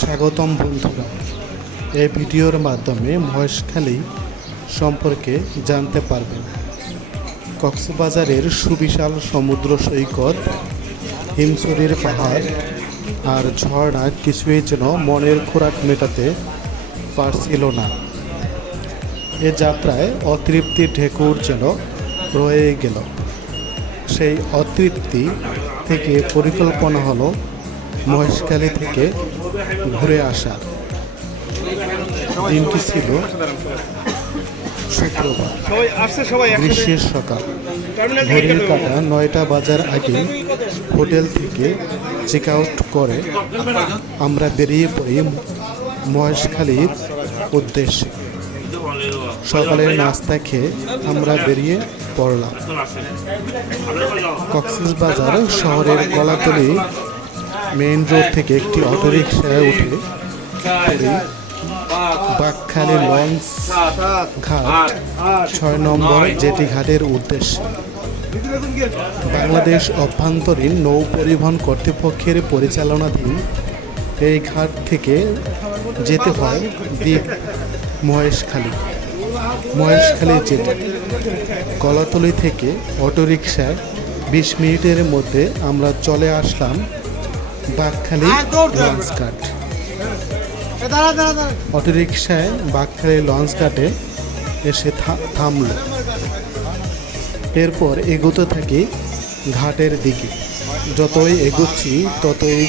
স্বাগতম বন্ধুরা। এই ভিডিওর মাধ্যমে মহেশখালী সম্পর্কে জানতে পারবেন। কক্সবাজারের সুবিশাল সমুদ্র সৈকত, হিমছড়ির পাহাড় আর ঝর্ণা কিছুই যেন মনের খোরাক মেটাতে পারছিল না। এ যাত্রায় অতৃপ্তির ঢেকুর যেন রয়ে গেল। সেই অতৃপ্তি থেকে পরিকল্পনা হলো মহেশখালী থেকে ঘুরে আসা। দিনটি ছিল শুক্রবার, গ্রীষ্মের সকাল। ঘড়ির কাঁটা 9টা বাজার আগে হোটেল থেকে চেক আউট করে আমরা বেরিয়ে পড়ি মহেশখালীর উদ্দেশ্যে। সকালের নাস্তা খেয়ে আমরা বেরিয়ে পড়লাম। কক্সবাজার শহরের কলাতলি মেইন রোড থেকে একটি অটোরিকশায় উঠে পড়ি বাকখালী লঞ্চ ঘাট 6 নম্বর জেটি ঘাটের উদ্দেশ্যে। বাংলাদেশ অভ্যন্তরীণ নৌ পরিবহন কর্তৃপক্ষের পরিচালনাধীন এই ঘাট থেকে যেতে হয় দ্বীপ মহেশখালী জেটি। কলাতলি থেকে অটোরিকশায় 20 মিনিটের মধ্যে আমরা চলে আসলাম বাকখালী লঞ্চ ঘাট। অটোরিকশায় বাকখালী লঞ্চ ঘাটে এসে থামল। এরপর এগোতে থাকি ঘাটের দিকে। যতই এগোচ্ছি ততই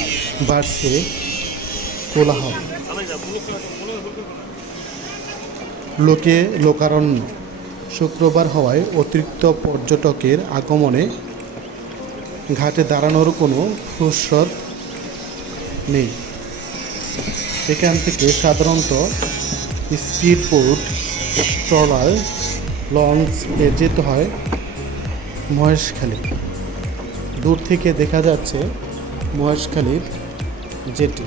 বাড়ছে কোলাহল, লোকারণ্য। শুক্রবার হওয়ায় অতিরিক্ত পর্যটকের আগমনে ঘাটে দাঁড়ানোর কোনো ফুরসত নেই। এখান থেকে সাধারণত স্পিড বোট, ট্রলার, লঞ্চে যেতে হয় মহেশখালী। দূর থেকে দেখা যাচ্ছে মহেশখালীর জেটি।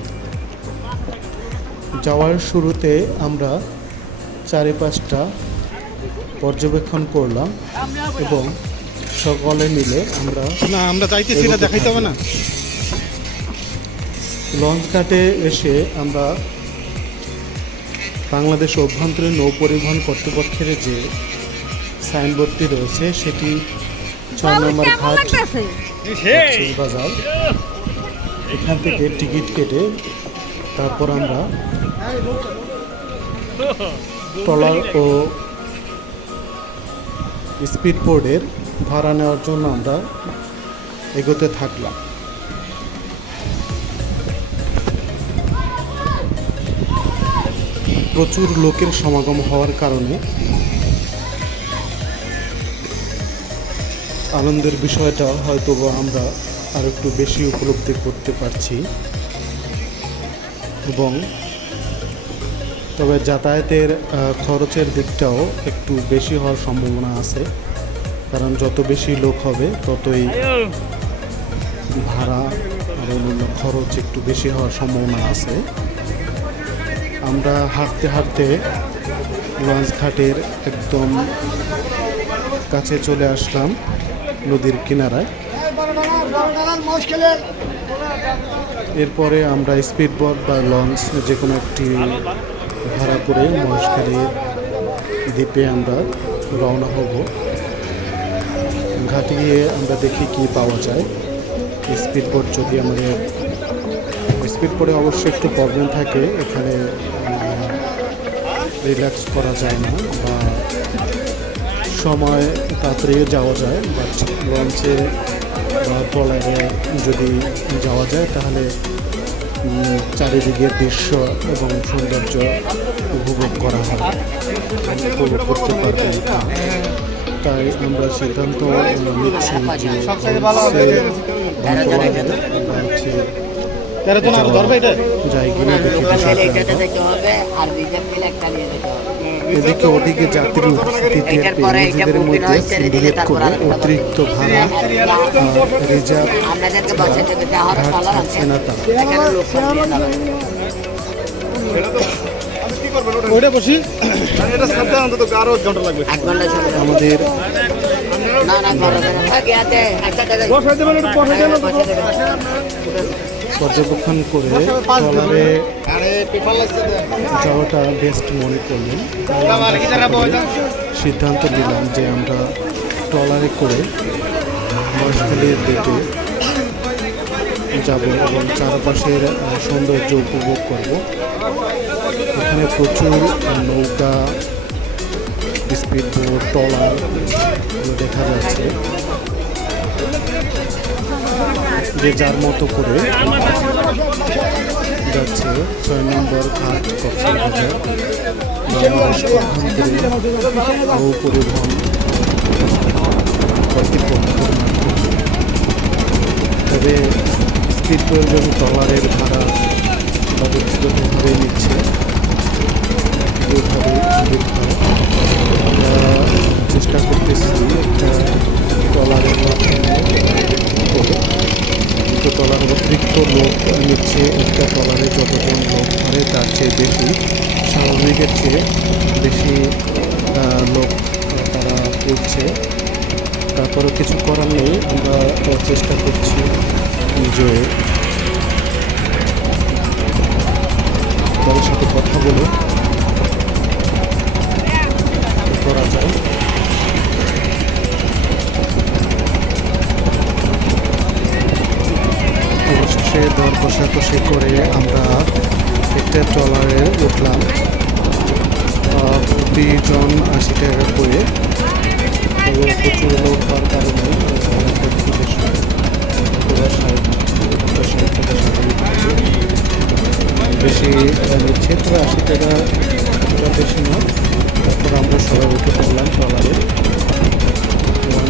যাওয়ার শুরুতে আমরা চারিপাশটা পর্যবেক্ষণ করলাম এবং সকলে মিলে আমরা যাইতেছি না, দেখাইতে হবে না। লঞ্চ ঘাটে এসে আমরা বাংলাদেশ অভ্যন্তরীণ নৌ পরিবহন কর্তৃপক্ষের যে সাইনবোর্ডটি রয়েছে সেটি 6 নম্বর ঘাট কক্সবাজার। এখান থেকে টিকিট কেটে তারপর আমরা ট্রলার ও স্পিড বোর্ডের ভাড়া নেওয়ার জন্য আমরা এগোতে থাকলাম। প্রচুর লোকের সমাগম হওয়ার কারণে আনন্দের বিষয়টা হয়তো আমরা আর একটু বেশি উপলব্ধি করতে পারছি। এবং তবে যাতায়াতের খরচের দিকটাও একটু বেশি হওয়ার সম্ভাবনা আছে, কারণ যত বেশি লোক হবে ততই ভাড়া আর অন্যান্য খরচ একটু বেশি হওয়ার সম্ভাবনা আছে। আমরা হাঁটতে হাঁটতে লঞ্চ ঘাটের একদম কাছে চলে আসলাম, নদীর কিনারায়। এরপরে আমরা স্পিড বোট বা লঞ্চ যে কোনো একটি ভাড়া করে মহেশখালীর দ্বীপে আমরা রওনা হব। ঘাটে গিয়ে আমরা দেখি কি পাওয়া যায়। স্পিড বোট যদি আমাদের স্পিড বোটে অবশ্যই একটু প্রবলেম থাকে, এখানে রিল্যাক্স করা যায় না বা সময় তাড়াতাড়ি যাওয়া যায়। বাট লঞ্চে বা ট্রলারে যদি যাওয়া যায় তাহলে চারিদিকের দৃশ্য এবং সৌন্দর্য উপভোগ করা হয়, উপভোগ করতে পারবে। তাই আমরা সিদ্ধান্ত নিচ্ছি যে যাই কিনা এদিকে ওদিকে যাত্রী উপস্থিতি নিজেদের মধ্যে সিন্ডিকেট করে অতিরিক্ত ভাড়া রিজার্ভ ছাড়ছে না তারা। আমাদের পর্যবেক্ষণ করে ট্রলারে যাওয়াটা বেস্ট মনে করলেন। সিদ্ধান্ত নিলাম যে আমরা ট্রলারে করে মহেশখালীর দিকে যাব এবং চারপাশের সৌন্দর্য উপভোগ করব। এখানে প্রচুর নৌকা, স্পিড বোট, ট্রলার দেখা যাচ্ছে। যে যার মতো করে যাচ্ছে 6 নম্বর ঘাট কক্সবাজার বাংলাদেশ অভ্যন্তরীণ নৌ পরিবহন কর্তৃপক্ষের মাধ্যমে। তবে স্পিড বোট এবং ট্রলারের ভাড়া ব্যক্তিগতভাবে নিচ্ছে, ওইভাবে আমরা চেষ্টা করতেছি একটা ট্রলারের মাধ্যমে। দুটো ট্রলার অতিরিক্ত লোক নিচ্ছে। একটা ট্রলারে যতজন লোক ধরে তার চেয়ে বেশি, স্বাভাবিকের চেয়ে বেশি লোক তারা করছে। তারপরেও কিছু করার নেই, আমরা চেষ্টা করছি যে তাদের সাথে কথা বলে করা যায়। অবশেষে দর কষাকষি করে আমরা একটা ট্রলারে উঠলাম। প্রতিজন 80 টাকা করে। তবে প্রচুর লোক হওয়ার কারণে বেশি নিচ্ছে, তবে 80 টাকা বেশি নয়। তারপর আমরা সবাই উঠে পড়লাম ট্রলারে এবং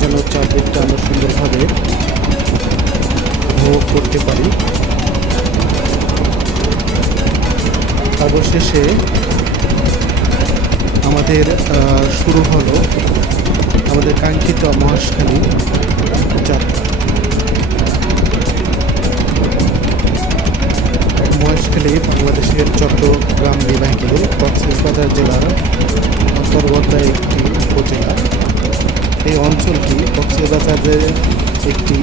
যেন চারদিকটা আমরা সুন্দরভাবে উপভোগ করতে পারি। অবশেষে আমাদের শুরু হলো আমাদের কাঙ্ক্ষিত মহেশখালী যাত্রা। মহেশখালী বাংলাদেশের চট্টগ্রাম বিভাগের কক্সবাজার জেলার অন্তর্গত একটি উপজেলা। এই অঞ্চলটি কক্সবাজারের একটি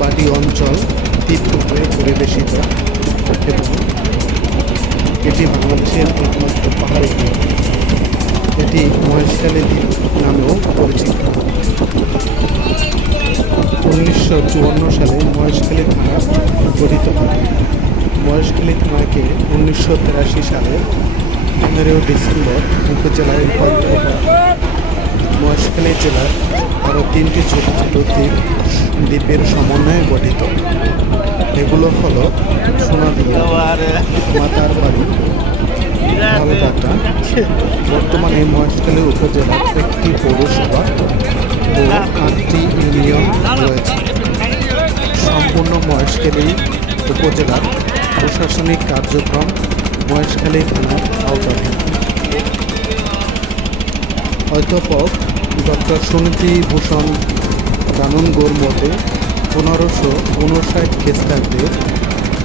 বাটি অঞ্চল দ্বীপরূপে পরিবেশিত এবং এটি বাংলাদেশের একমাত্র পাহাড়ি দ্বীপ। এটি মহেশখালী দ্বীপ নামেও পরিচিত। 1954 সালে মহেশখালী থানা গঠিত হয়। মহেশখালী থানাকে 1983 সালে 15 ডিসেম্বর উপজেলায় রূপান্তর করা হয়। মহেশখালী জেলার আরও 3টি ছোট ছোট দ্বীপের সমন্বয়ে গঠিত। এগুলো হলো সোনাদিয়া, মাতার বাড়ি, ভালকাটা। বর্তমানে মহেশখালী উপজেলার একটি পৌরসভা ও 8টি ইউনিয়ন রয়েছে। সম্পূর্ণ মহেশখালী উপজেলার প্রশাসনিক কার্যক্রম মহেশখালী থানার আওতাধীন। অধ্যাপক ডক্টর সুনীতিভূষণ দানঙ্গোর মতে 1559 খ্রিস্টাব্দে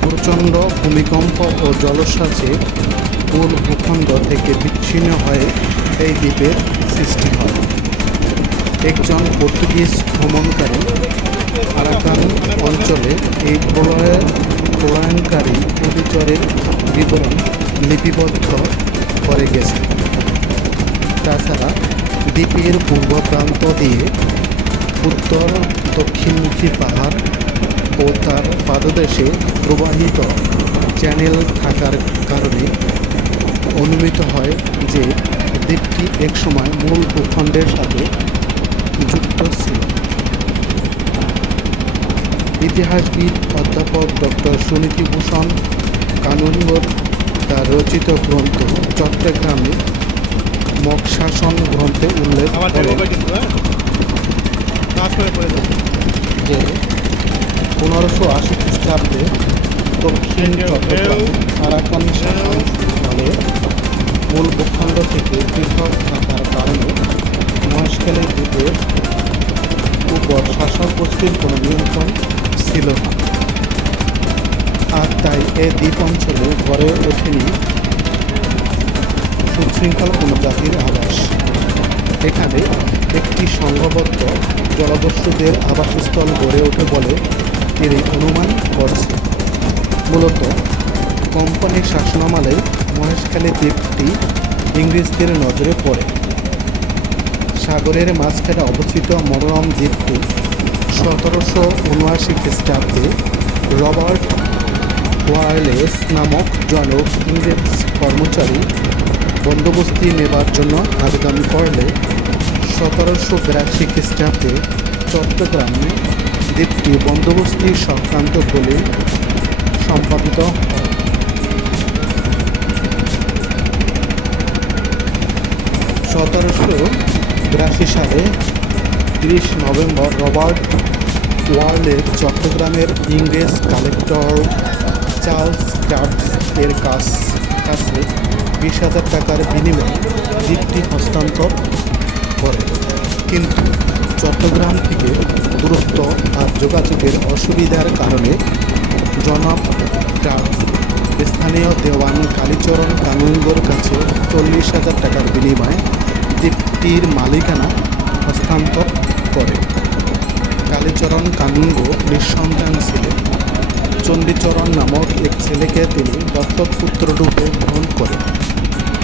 প্রচণ্ড ভূমিকম্প ও জলোচ্ছ্বাসে মূল ভূখণ্ড থেকে বিচ্ছিন্ন হয়ে এই দ্বীপের সৃষ্টি হয়। একজন পর্তুগিজ ভ্রমণকারী আরাকান অঞ্চলে এই প্রলয়নকারী অভিচরের বিবরণ লিপিবদ্ধ করে গেছে। তাছাড়া দ্বীপের পূর্ব প্রান্ত দিয়ে উত্তর দক্ষিণমুখী পাহাড় ও তার পাদদেশে প্রবাহিত চ্যানেল থাকার কারণে অনুমিত হয় যে দ্বীপটি একসময় মূল ভূখণ্ডের সাথে যুক্ত ছিল। ইতিহাসবিদ অধ্যাপক ডক্টর সুনীতিভূষণ কানুনগোর তার রচিত গ্রন্থ চট্টগ্রামে মগশাসন গ্রন্থে উল্লেখ করেন যে 1580 খ্রিস্টাব্দে দক্ষিণ চট্টগ্রাম আরাকান শাসন ফলে মূল ভূখণ্ড থেকে পৃথক থাকার কারণে মহেশখালী দ্বীপের উপর শাসক গোষ্ঠীর কোনো নিয়ন্ত্রণ ছিল না। আর তাই এ দ্বীপ অঞ্চলে গড়ে ওঠেনি সুশৃঙ্খল কোনো জাতির আবাস। এখানে একটি সংঘবদ্ধ জলদস্যুদের আবাসস্থল গড়ে ওঠে বলে তিনি অনুমান করছেন। মূলত কোম্পানির শাসনামলে মহেশখালী দ্বীপটি ইংরেজদের নজরে পড়ে। সাগরের মাঝখানে অবস্থিত মনোরম দ্বীপটি 1779 খ্রিস্টাব্দে রবার্ট ওয়ালেস নামক জনক ইংরেজ কর্মচারী বন্দোবস্তি নেবার জন্য আবেদন করলে 1782 খ্রিস্টাব্দে চট্টগ্রামে দ্বীপটি বন্দোবস্তি সংক্রান্ত বলে সম্পাদিত হয়। 1782 সালে 30 নভেম্বর রবার্ট ওয়ালেস চট্টগ্রামের ইংরেজ কালেক্টর চার্লস ক্রাফটস এর কাছে 20,000 টাকার বিনিময়ে দ্বীপটি হস্তান্তর করে। কিন্তু চট্টগ্রাম থেকে দূরত্ব আর যোগাযোগের অসুবিধার কারণে জনাব ক্রাফটস স্থানীয় দেওয়ান কালীচরণ কানুনগোর কাছে 40,000 টাকার বিনিময়ে দ্বীপটির মালিকানা হস্তান্তর করে। কালীচরণ কানুনগো নিঃসন্তান ছিলেন। চণ্ডীচরণ নামক এক ছেলেকে তিনি দত্তক পুত্ররূপে গ্রহণ করেন।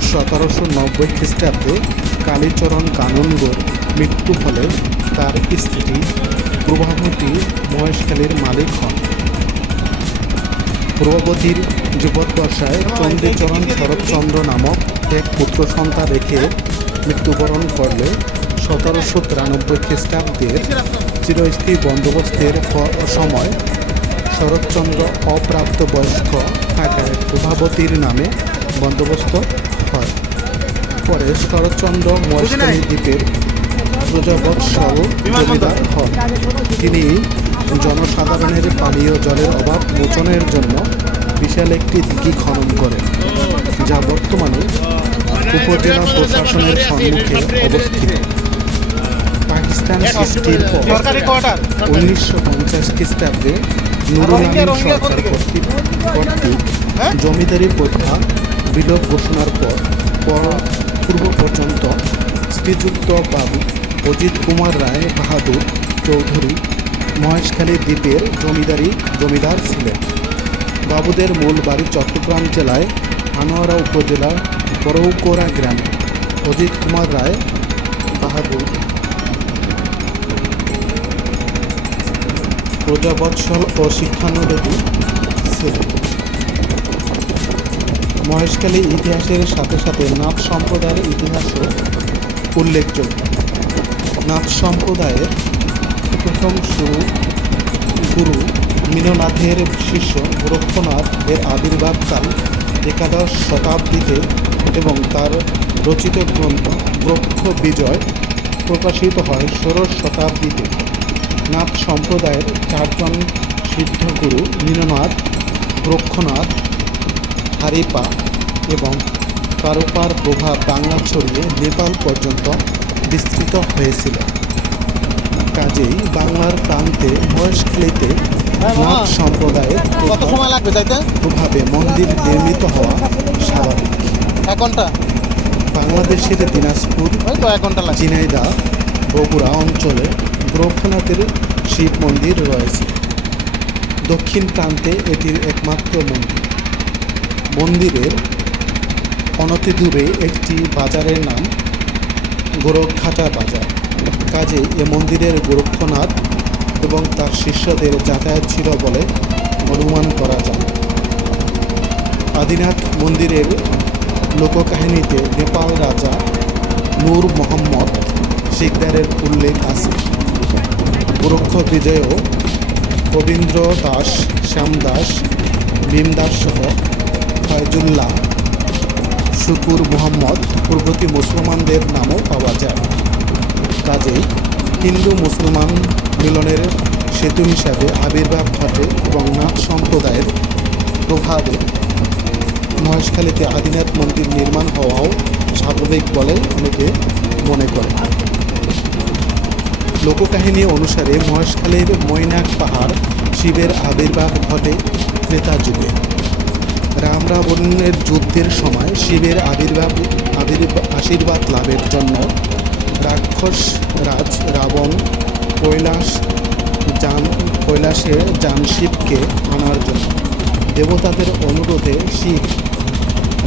1790 খ্রিস্টাব্দে কালীচরণ কানুনগোর মৃত্যু হলে তার স্ত্রী প্রভাবতী মহেশখালীর মালিক হন। প্রভাবতীর জীবদ্দশায় চণ্ডীচরণ শরৎচন্দ্র নামক এক পুত্র সন্তান রেখে মৃত্যুবরণ করলে 1793 খ্রিস্টাব্দের চিরস্থায়ী বন্দোবস্তের সময় শরৎচন্দ্র অপ্রাপ্তবয়স্ক থাকায় প্রভাবতীর নামে বন্দোবস্ত হয়। পরে শরৎচন্দ্র মহেশখালী দ্বীপের প্রজাবৎসল জমিদার হন। তিনি জনসাধারণের পানীয় জলের অভাব মোচনের জন্য বিশাল একটি দিঘি খনন করেন, যা বর্তমানে উপজেলা প্রশাসনের সম্মুখে অবস্থিত। পাকিস্তান সৃষ্টির পর 1950 খ্রিস্টাব্দে নুরুল আমিন সরকার কর্তৃক জমিদারি প্রথা বিলোপ ঘোষণার পর পূর্ব পর্যন্ত শ্রীযুক্ত বাবু অজিত কুমার রায় বাহাদুর চৌধুরী মহেশখালী দ্বীপের জমিদার ছিলেন। বাবুদের মূল বাড়ি চট্টগ্রাম জেলায় আনোয়ারা উপজেলার বড়ৌকোড়া গ্রামে। অজিত কুমার রায় বাহাদুর প্রজাবৎসল ও শিক্ষানুরাগী ছিলেন। মহেশখালী ইতিহাসের সাথে সাথে নাথ সম্প্রদায়ের ইতিহাসও উল্লেখযোগ্য। নাথ সম্প্রদায়ের প্রথম গুরু মীননাথের শিষ্য গোরক্ষনাথ এর আবির্ভাবকাল 11 শতাব্দীতে এবং তার রচিত গ্রন্থ ব্রহ্ম বিজয় প্রকাশিত হয় 16 শতাব্দীতে। নাথ সম্প্রদায়ের 4 জন সিদ্ধগুরু মীননাথ, গোরক্ষনাথ, হারিপা এবং কারুপার প্রভাব বাংলা ছড়িয়ে নেপাল পর্যন্ত বিস্তৃত হয়েছিল। কাজেই বাংলার প্রান্তে মহেশখালীতে নাথ সম্প্রদায়ের প্রভাবে মন্দির নির্মিত হওয়া স্বাভাবিক। বাংলাদেশের দিনাজপুর, ঝিনাইদহ, বগুড়া অঞ্চলে গোরক্ষনাথের শিব মন্দির রয়েছে। দক্ষিণ প্রান্তে এটির একমাত্র মন্দির। মন্দিরের অনতিদূরে একটি বাজারের নাম গোরক্ষঘাটা বাজার। কাজেই এ মন্দিরের গোরক্ষনাথ এবং তার শিষ্যদের যাতায়াত ছিল বলে অনুমান করা যায়। আদিনাথ মন্দিরের লোককাহিনীতে নেপাল রাজা নূর মোহাম্মদ সিকদারের উল্লেখ আছে। গোরক্ষ বিজয়ও কবীন্দ্র দাস, শ্যামদাস, ভীমদাস সহ ফয়জুল্লাহ, শুকুর মুহাম্মদ প্রভৃতি মুসলমানদের নামও পাওয়া যায়। কাজেই হিন্দু মুসলমান মিলনের সেতু হিসাবে আবির্ভাব ঘটে এবং নাথ সম্প্রদায়ের প্রভাবে মহেশখালীতে আদিনাথ মন্দির নির্মাণ হওয়াও স্বাভাবিক বলে অনেকে মনে করে। লোককাহিনী অনুসারে মহেশখালীর মৈনাক পাহাড় শিবের আবির্ভাব ঘটে ত্রেতা যুগে। রাম রাবণের যুদ্ধের সময় শিবের আশীর্বাদ লাভের জন্য রাক্ষস রাজ রাবণ কৈলাসে যান শিবকে আনার জন্য। দেবতাদের অনুরোধে শিব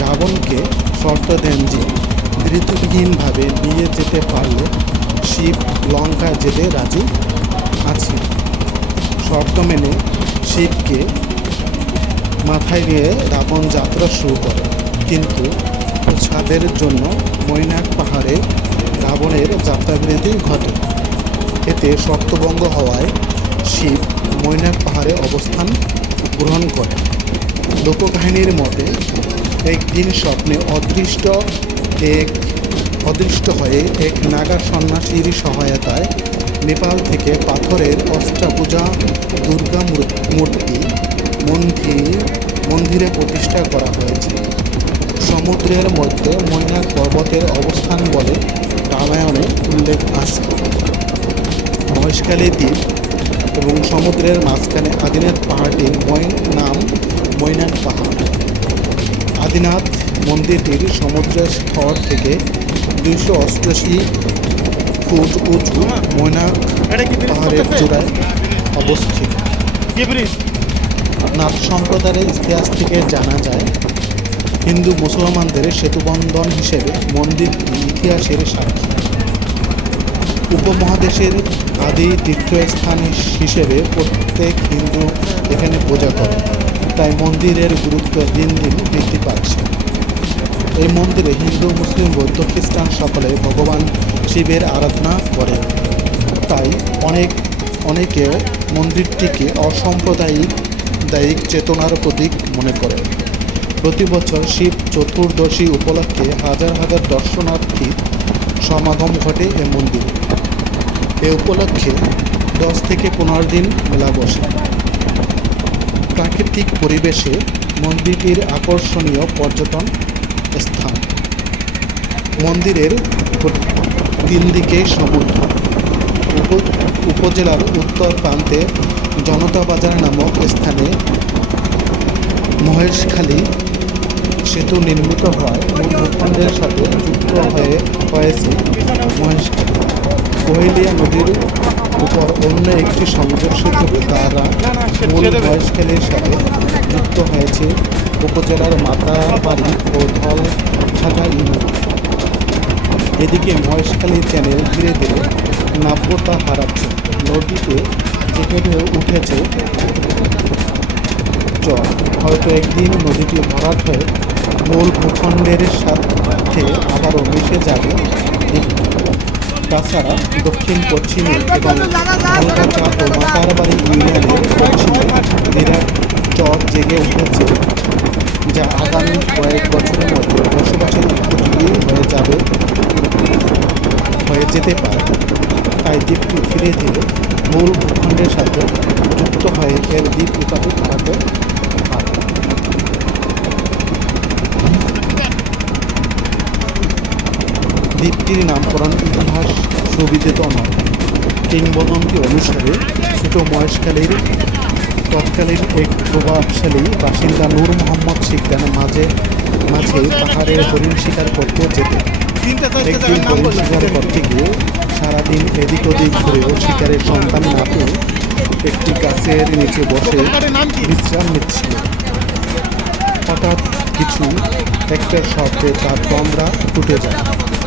রাবণকে শর্ত দেন যে দ্বিধাবিহীনভাবে নিয়ে যেতে পারলে শিব লঙ্কায় যেতে রাজি আছে। শর্ত মেনে শিবকে মাথায় নিয়ে রাবণ যাত্রা শুরু করে, কিন্তু ছাদের জন্য মৈনাক পাহাড়ে রাবণের যাত্রাবিরতি ঘটে। এতে শর্তভঙ্গ হওয়ায় শিব মৈনাক পাহাড়ে অবস্থান গ্রহণ করে। লোককাহিনীর মতে একদিন স্বপ্নে অদৃষ্ট হয়ে এক নাগা সন্ন্যাসীর সহায়তায় নেপাল থেকে পাথরের অষ্টাভুজা দুর্গা মূর্তি মন্দিরে প্রতিষ্ঠা করা হয়েছে। সমুদ্রের মধ্যে মৈনাক পর্বতের অবস্থান বলে রামায়ণে উল্লেখ আছে। মহেশখালী দ্বীপ এবং সমুদ্রের মাঝখানে আদিনাথ পাহাড়টির নাম মৈনাক পাহাড়। আদিনাথ মন্দিরটির সমুদ্রের স্তর থেকে 288 ফুট উঁচু মৈনাক পাহাড়ের চূড়ায় অবস্থিত। নাথ সম্প্রদায়ের ইতিহাস থেকে জানা যায়, হিন্দু মুসলমানদের সেতুবন্ধন হিসেবে মন্দিরটি ইতিহাসের সাক্ষী। উপমহাদেশের আদি তীর্থস্থান হিসেবে প্রত্যেক হিন্দু এখানে পূজা করে, তাই মন্দিরের গুরুত্ব দিন দিন বৃদ্ধি পাচ্ছে। এই মন্দিরে হিন্দু, মুসলিম, বৌদ্ধ, খ্রিস্টান সকলে ভগবান শিবের আরাধনা করে। তাই অনেকে মন্দিরটিকে অসাম্প্রদায়িক চেতনার প্রতীক মনে করে। প্রতি বছর শিব চতুর্দশী উপলক্ষে হাজার হাজার দর্শনার্থীর সমাগম ঘটে এ মন্দিরে। এ উপলক্ষে 10 থেকে 15 দিন মেলা বসে। প্রাকৃতিক পরিবেশে মন্দিরটির আকর্ষণীয় পর্যটন স্থান। মন্দিরের 3 দিকে সমুদ্র। উপজেলার উত্তর প্রান্তে জনতা বাজার নামক স্থানে মহেশখালী সেতু নির্মিত হয় মূল ভূখণ্ডের সাথে যুক্ত হয়েছে মহেশখালী। কোহেলিয়া নদীর উপর অন্য একটি সংযোগ সেতু দ্বারা মূল মহেশখালীর সাথে যুক্ত হয়েছে উপজেলার মাতাবাড়ি ও ধলছাটা ইউনিয়ন। এদিকে মহেশখালী চ্যানেল ধীরে ধীরে নাব্যতা হারাচ্ছে। নদীতে যেভাবে উঠেছে জল, হয়তো একদিন নদীটি ভরাট হয়ে মূল ভূখণ্ডের সাথে আবারও মিশে যাবে। তাছাড়া দক্ষিণ পশ্চিমে এবং ধলগাছা ও মাতারবাড়ি ইউনিয়নের পশ্চিমে বিরাট চর জেগে উঠেছে, যা আগামী কয়েক বছরের মধ্যে বসবাসের উপযোগী হয়ে যেতে পারে। তাই দ্বীপটি ধীরে ধীরে মূল ভূখণ্ডের সাথে যুক্ত হয়ে এর দ্বীপ উপাধি পাঠাতে পারে। দ্বীপটির নামকরণ ইতিহাস সুবিদিত নয়। কিংবদন্তি অনুসারে ছোট মহেশখালীর তৎকালীন এক প্রভাবশালী বাসিন্দা নূর মোহাম্মদ শিকদার মাঝে পাহাড়ে হরিণ শিকার করতে যেতেন। একদিন হরিণ শিকার করতে গিয়ে সারাদিন এদিক ওদিক ঘুরেও শিকারের সন্তান না পেয়ে একটি গাছের নিচে বসে বিশ্রাম নিচ্ছিল। হঠাৎ কিছু একটা শব্দে তার তন্দ্রা টুটে যায়।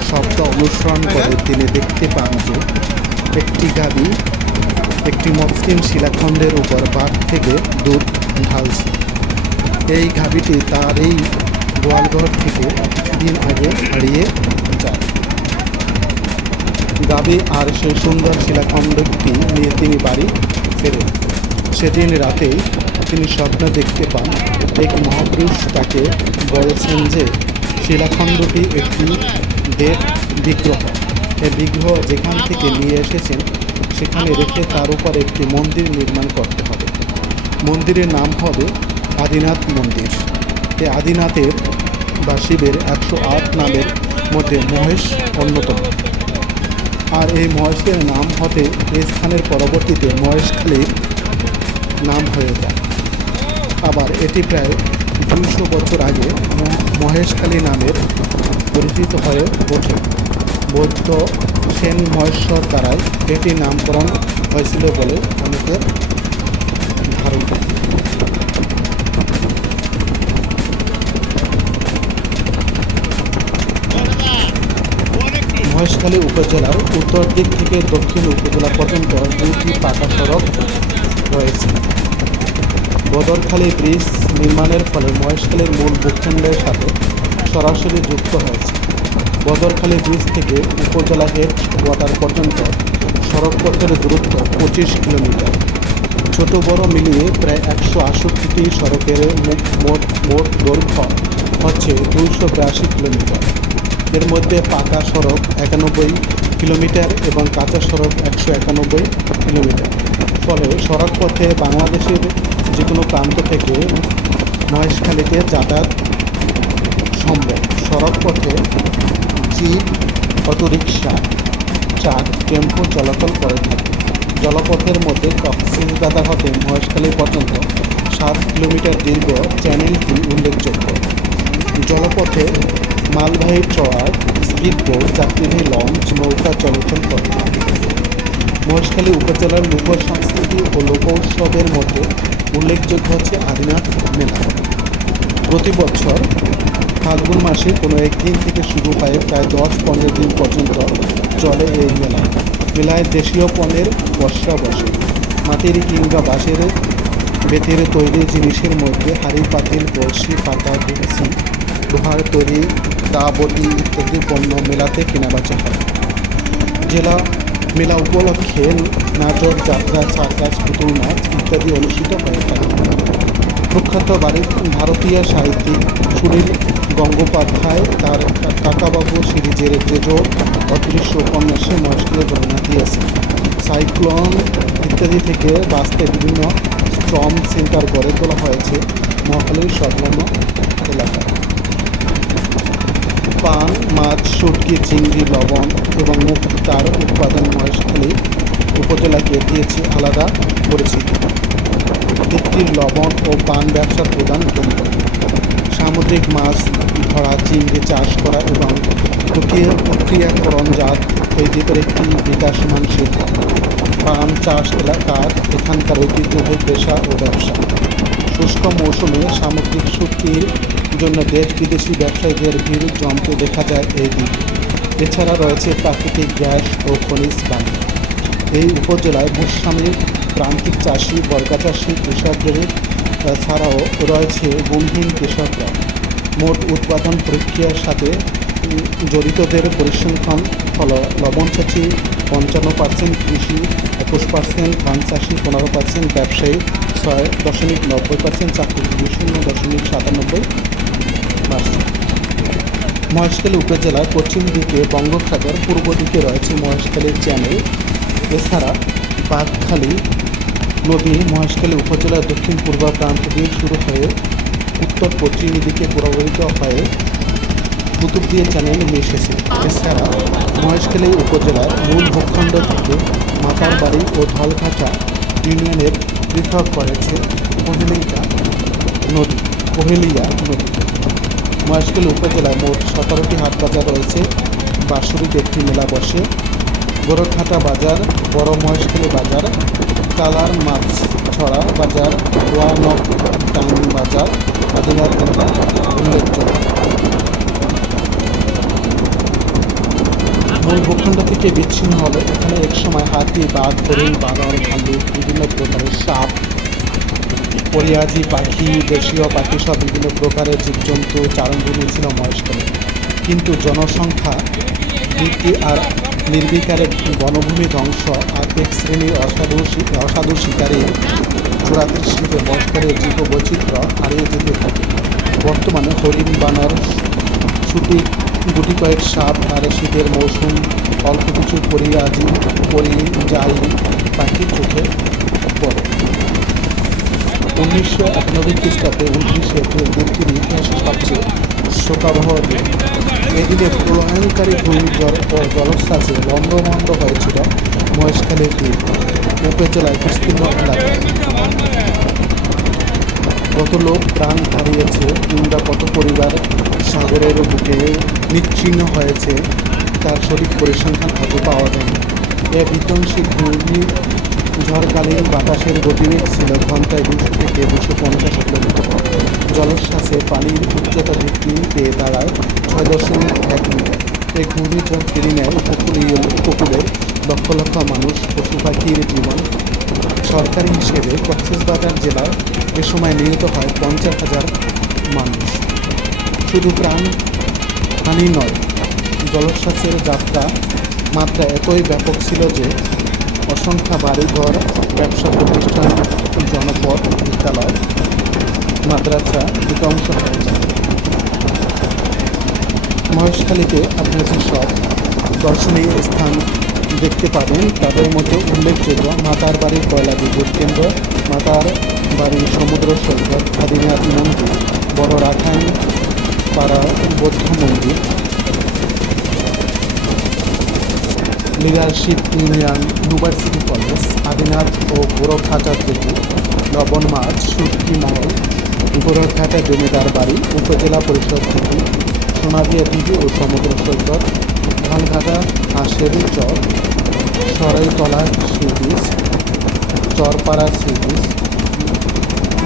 শব্দ অনুসরণ করে তিনি দেখতে পান যে একটি গাভী একটি মসৃণ শিলাখণ্ডের উপর বাঘ থেকে দুধ ঢালছে। এই গাভীটি তার এই গোয়ালঘর থেকে কিছুদিন আগে হারিয়ে যায়। গাভী আর সেই সুন্দর শিলাখণ্ডটি নিয়ে তিনি বাড়ি ফেরেন। সেদিন রাতেই তিনি স্বপ্ন দেখতে পান এক মহাপুরুষ তাকে বলছেন যে শিলাখণ্ডটি একটি দেব বিগ্রহ। এই বিগ্রহ যেখান থেকে নিয়ে এসেছেন সেখানে রেখে তার উপর একটি মন্দির নির্মাণ করতে হবে। মন্দিরের নাম হবে আদিনাথ মন্দির। এই আদিনাথের বা শিবের 108 নামের মধ্যে মহেশ অন্যতম। আর এই মহেশের নাম হতে এই স্থানের পরবর্তীতে মহেশখালীর নাম হয়ে যায়। আবার এটি প্রায় 200 বছর আগে মহেশখালী নামের পরিচিত হয়ে ওঠে। বৌদ্ধ সেন মহেশ্বর দ্বারাই এটির নামকরণ হয়েছিল বলে অনেকের ধারণা। মহেশখালী উপজেলার উত্তর দিক থেকে দক্ষিণ উপজেলা পর্যন্ত 2টি পাকা সড়ক রয়েছে। বদরখালী ব্রিজ নির্মাণের ফলে মহেশখালীর মূল ভূখণ্ডের সাথে সরাসরি যুক্ত হয়েছে। বদরখালী ব্রিজ থেকে উপজেলা হেড কোয়ার্টার পর্যন্ত সড়কপথের দূরত্ব 25 কিলোমিটার। ছোট বড় মিলিয়ে প্রায় 168টি সড়কের মোট দৈর্ঘ্য হচ্ছে 282 কিলোমিটার। এর মধ্যে পাকা সড়ক 91 কিলোমিটার এবং কাঁচা সড়ক 191 কিলোমিটার। ফলে সড়কপথে বাংলাদেশের যে কোনো প্রান্ত থেকে মহেশখালীতে যাতায়াত সম্ভব। সড়কপথে জিপ, অটোরিকশা, ট্রাক, টেম্পো চলাচল করে থাকে। জলপথের মধ্যে কক্সবাজার হতে মহেশখালী পর্যন্ত 7 কিলোমিটার দীর্ঘ চ্যানেলটি উল্লেখযোগ্য। জলপথে মালবাহী ট্রলার, স্পিডবোট, যাত্রীবাহী লঞ্চ, নৌকা চলাচল করে। মহেশখালী উপজেলার লোক সংস্কৃতি ও লোক উৎসবের মধ্যে উল্লেখযোগ্য হচ্ছে আদিনাথ মেলা। প্রতি বছর ফাল্গুন মাসে কোনো একদিন থেকে শুরু হয়ে প্রায় 10-15 দিন পর্যন্ত চলে এই মেলা। মেলায় দেশীয় পণ্যের পসরা বসে। মাটির কিংবা বাঁশের বেতের তৈরি জিনিসের মধ্যে হাঁড়ি, পাতিল, কলসি, পাতা, ডেকচি, লোহার তৈরি দা, বটি ইত্যাদি পণ্য মেলাতে কেনাবেচা হয়। মেলা উপলক্ষে নাটক, যাত্রা, সার্কাস, পুতুল নাচ ইত্যাদি অনুষ্ঠিত হয়ে থাকে। প্রখ্যাত ভারতীয় সাহিত্যিক সুনীল গঙ্গোপাধ্যায় তার কাকাবাবু সিরিজের তেজ অদৃশ্য উপন্যাসে মহেশখালী বর্ণনা দিয়েছেন। সাইক্লোন ইত্যাদি থেকে বাঁচতে বিভিন্ন স্ট্রম সেন্টার গড়ে তোলা হয়েছে মহেশখালীর সংলগ্ন এলাকায়। পান, মাছ, শুটকি, চিংড়ি, লবণ এবং মুক্তার উৎপাদন মহেশখালী উপজেলাকে দিয়েছে আলাদা পরিচিতি। একটি লবণ ও পান ব্যবসার প্রধান কেন্দ্র। সামুদ্রিক মাছ ধরা, চিংড়ি চাষ করা এবং প্রক্রিয়াকরণজাত তৈরির একটি বিকাশমান শিল্প। পান চাষ এলাকার এখানকার ঐতিহ্যবাহী পেশা ও ব্যবসা। শুষ্ক মৌসুমে সামুদ্রিক শুটকির জন্য দেশ বিদেশি ব্যবসায়ীদের ভিড় জমতে দেখা যায় এই দ্বীপে। এছাড়া রয়েছে প্রাকৃতিক গ্যাস ও খনিজ বাণী। এই উপজেলায় ভূস্বামী, প্রান্তিক চাষি, বর্গা চাষি, কৃষকদের ছাড়াও রয়েছে গুণহীন কৃষকরা। মোট উৎপাদন প্রক্রিয়ার সাথে জড়িতদের পরিসংখ্যান হল লবণ চাষি 55%, কৃষি 21%, ধান চাষি 15%, ব্যবসায়ী 6.90%, চাকরিজীবী 0.97%। মহেশখালী উপজেলার পশ্চিম দিকে বঙ্গোপসাগর, পূর্ব দিকে রয়েছে মহেশখালী চ্যানেল। এছাড়া বাঘখালী নদী মহেশখালী উপজেলার দক্ষিণ পূর্ব প্রান্ত দিয়ে শুরু হয়ে উত্তর পশ্চিম দিকে প্রবাহিত হয়ে কুতুবদিয়া চ্যানেল মিশেছে। এছাড়া মহেশখালী উপজেলার মূল ভূখণ্ড থেকে মাতারবাড়ি ও ধলঘাটা ইউনিয়নের পৃথক করেছে কোহেলিয়া নদী। মহেশখালী উপজেলায় মোট 17টি হাট বাজার রয়েছে। বাৎসরিক একটি মেলা বসে। গোরখঘাটা বাজার, বড় মহেশখালী বাজার, কালার মাছছড়া বাজার, ওয়ানক টাইম বাজার, আদিনাথ মেলা উল্লেখযোগ্য। মূল ভূখণ্ড থেকে বিচ্ছিন্ন হলে এখানে একসময় হাতি, বাঘ, হরিণ, বানর, ভাল্লুক, বিভিন্ন প্রকারের সাপ, পরিয়াজি পাখি, দেশীয় পাখি সব বিভিন্ন প্রকারের জীবজন্তু চারণভূমি ছিল মহেশখালী। কিন্তু জনসংখ্যা বৃদ্ধি আর নির্বিকারে বনভূমি ধ্বংস আর এক শ্রেণীর অসাধু শিকারী চোরাদের শিল্পে মহেশখালীর জীববৈচিত্র্য হারিয়ে যেতে থাকে। বর্তমানে হরিণ, বানর, গুটি কয়েক সাপ আর শীতের মৌসুম অল্প কিছু পরিযায়ী পাখি চোখে পড়ে। 1991 খ্রিস্টাব্দে 29 এপ্রিল দ্বীপটির ইতিহাসে সবচেয়ে শোকাবহ দিন। এদিকে প্রলয়ঙ্কারী ঘূর্ণিঝড় ও জলোচ্ছ্বাসে লণ্ডভণ্ড হয়েছিল মহেশখালীর দ্বীপ উপজেলায় বিস্তীর্ণ এলাকায়। কত লোক প্রাণ হারিয়েছে কিংবা কত পরিবার সাগরের বুকে নিচ্ছিন্ন হয়েছে তার সঠিক পরিসংখ্যান আজও পাওয়া যায়নি। এ বিধ্বংসী ঝড়কালীন বাতাসের গতিবেগ ছিল ঘন্টায় 200 থেকে 250 কিলোমিটার। জলোচ্ছ্বাসে পানির উচ্চতা বৃদ্ধি পেয়ে দাঁড়ায় 6.1 মিটার। এই ঘূর্ণিঝড় কেড়ে নেয় উপকূলের লক্ষ লক্ষ মানুষ, পশু পাখির জীবন। সরকারি হিসেবে কক্সবাজার জেলায় এ সময় নিহত হয় 50,000 মানুষ। শুধু প্রাণহানি নয়, জলোচ্ছ্বাসের যাত্রা মাত্রা এতই ব্যাপক ছিল যে অসংখ্য বাড়িঘর, ব্যবসা প্রতিষ্ঠান, জনপদ, বিদ্যালয়, মাদ্রাসা ধ্বংস হয়ে যায়। মহেশখালীতে আপনারা যেসব দর্শনীয় স্থান দেখতে পাবেন তাদের মধ্যে উল্লেখযোগ্য মাতার বাড়ির কয়লা বিদ্যুৎ কেন্দ্র, মাতার বাড়ির সমুদ্র সৈকত, আদিনাথ মন্দির, বড় রাখাইন পাড়া বৌদ্ধ মন্দির, leadership union university college, Adinath ও গোরখঘাটা সেতু, লবণ মাছ, সুটকি মহল, গোরখঘাটা জমিদার বাড়ি, উপজেলা পরিষদ সেতু, সোনাদিয়া দিঘি ও সমুদ্র সৈকত, ধানঘাটা হাঁসের চর, Saraitala sea beach, Charpara sea beach,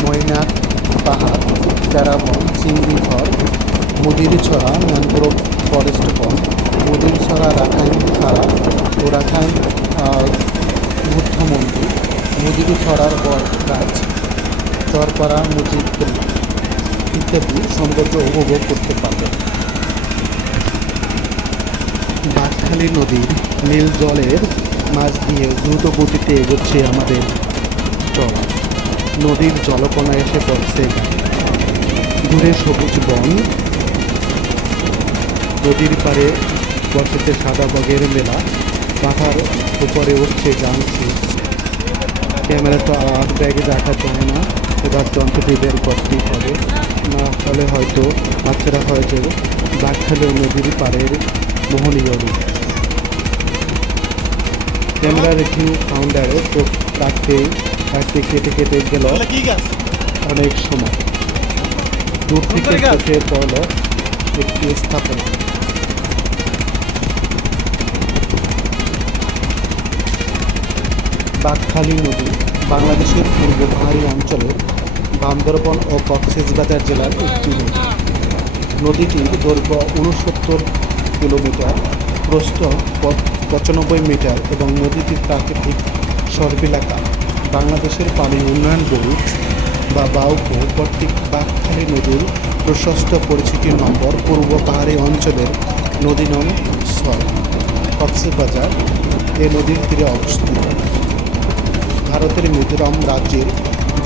Moynak পাহাড়, প্যারাবন, চিংড়ি ঘর, মুদিরছড়া ম্যানগ্রোভ ফরেস্ট বন, মুদিরছড়া রাখাইন খাড়া ও রাখাইন বুদ্ধ মন্দির, মুদিরছড়ার বট গাছ, চরপাড়া মসজিদ ইত্যাদি সৌন্দর্য উপভোগ করতে পারবেন। বাঁকখালী নদীর নীল জলের মাছ দিয়ে দ্রুত গতিতে এগোচ্ছে আমাদের ট্রলার। নদীর জলকণা এসে পড়ছে দূরে সবুজ বন, নদীর পাড়ে বসেছে সাদা বগের মেলা, মাথার উপরে উঠছে জানছি। ক্যামেরা তো আর ব্যাগে রাখা যায় না, এবার যন্ত্রটি বের করতেই হবে, না হলে হয়তো বাচ্চারা হয়তো বাঁকখালী নদীর পাড়ের মোহনীয় রূপ। ক্যামেরা রিভিউ ফাউন্ডারে চোখ রাখতে কেটে কেটে গেল অনেক সময়। দূর থেকে চোখে পড়ল একটি স্থাপনা। বাঁকখালী নদী বাংলাদেশের পূর্ব পাহাড়ি অঞ্চলের বান্দরবন ও কক্সবাজার জেলার একটি নদী। নদীটির দৈর্ঘ্য 69 কিলোমিটার, প্রস্থ 95 মিটার এবং নদীটির প্রাকৃতিক সর্বিলাকা। বাংলাদেশের পানি উন্নয়ন বোর্ড বা বাউকো কর্তৃক বাঁকখালী নদীর প্রশস্ত পরিচিতি নম্বর পূর্ব পাহাড়ি অঞ্চলের নদী নং 6, কক্সবাজার এ নদীর তীরে অবস্থিত। ভারতের মিজোরাম রাজ্যের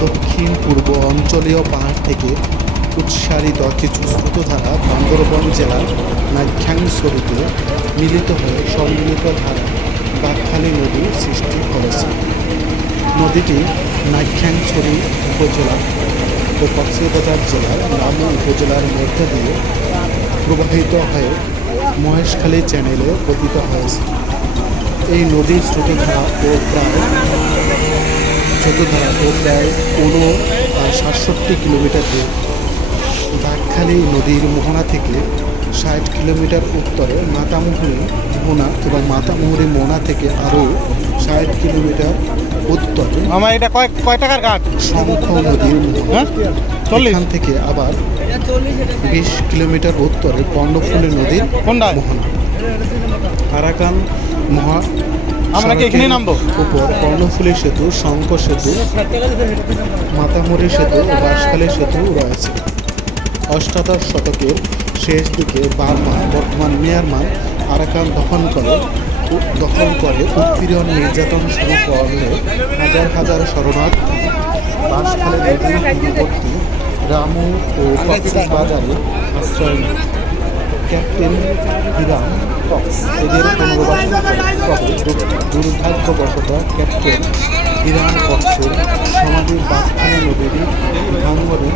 দক্ষিণ পূর্ব অঞ্চলীয় পাহাড় থেকে উৎসারিত কিছু স্রোতধারা বান্দরবন জেলার নাইক্ষ্যংছড়িতে মিলিত হয়ে সম্মিলিত ধারা বাঁকখালী নদীর সৃষ্টি করেছে। নদীটি নাইক্ষ্যংছড়ি উপজেলা ও কক্সবাজার জেলার রামু উপজেলার মধ্য দিয়ে প্রবাহিত হয়ে মহেশখালী চ্যানেলে পতিত হয়েছে। এই নদীর স্রোতধারা ও প্রায় 67 কিলোমিটার দূর। বাঁকখালী নদীর মোহনা থেকে 60 কিলোমিটার উত্তরে মাতামুহুরী মোহনা এবং মাতামুহুরী মোহনা থেকে আরও 60 কিলোমিটার উত্তরে আমার এটা কয় টাকার কাঠ শঙ্খ নদীর মোহনা। এখান থেকে আবার 20 কিলোমিটার উত্তরে কর্ণফুলী নদীর মোহনা। আরাকান আমরা কি এখানে নামবো? উপর কর্ণফুলী সেতু, শঙ্খ সেতু, মাতামুহুরী সেতু ও বাঁশখালী সেতু রয়েছে। অষ্টাদশ শতকের শেষ দিকে বার্মা, বর্তমান মিয়ানমার, আরাকান দখল করে উৎপীড়ন নির্যাতন শুরু করলে হাজার হাজার শরণার্থী বাঁশখালী নদীর তীরবর্তী রামু ও কক্সবাজারে আশ্রয় নেয়। ক্যাপ্টেন হিরাম কক্স এদের পুনর্বাসন করে। দুর্ভাগ্যবশত ক্যাপ্টেন হিরাম কক্সের সমাধি বাঁকখালী নদীর ভাঙরে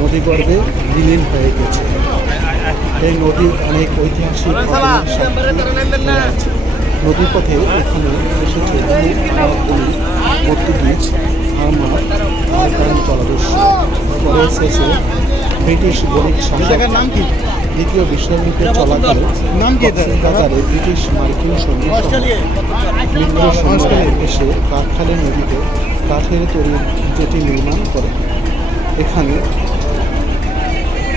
নদীগর্ভে বিলীন হয়ে গেছে। এই নদীর অনেক ঐতিহাসিক ঘটনার সাক্ষী রয়েছে। নদীপথে এখানে এসেছে পর্তুগিজ, আরাকান জলদস্যু। পরে শেষে ব্রিটিশ বণিক শাসক নাম কি? দ্বিতীয় বিশ্বযুদ্ধ চলাকালে কক্সবাজারে ব্রিটিশ মার্কিন সৈন্যরা এসে বাঁকখালী নদীতে কাঠের তৈরি জেটি নির্মাণ করে। এখানে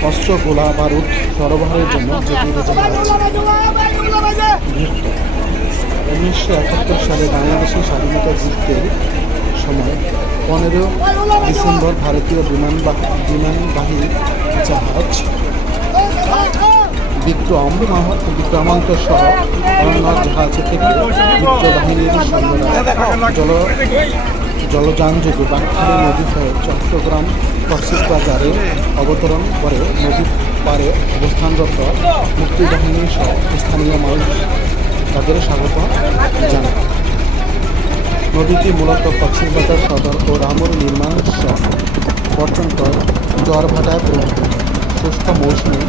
অস্ত্র, গোলা বারুদ সরবরাহের জন্য জেটির জাহাজ যুক্ত। 1971 সালে বাংলাদেশের স্বাধীনতা যুদ্ধের সময় 15 ডিসেম্বর ভারতীয় বিমানবাহী জাহাজ বিক্রমাঙ্ক সহ অন্য জাহাজ থেকে যুদ্ধবাহিনীর সৈন্যরা জলযানযোগে বাঁকখালী নদী হয়ে চট্টগ্রাম কক্সবাজারে অবতরণ করে নদীর পাড়ে অবস্থানরত মুক্তিবাহিনী সহ স্থানীয় মানুষ তাদের স্বাগত জানায়। নদীটি মূলত কক্সবাজার সদর ও রামুর নির্মাণ পর্যন্ত জোয়ারভাটায় প্রবাহিত। শুষ্ক মৌসুমে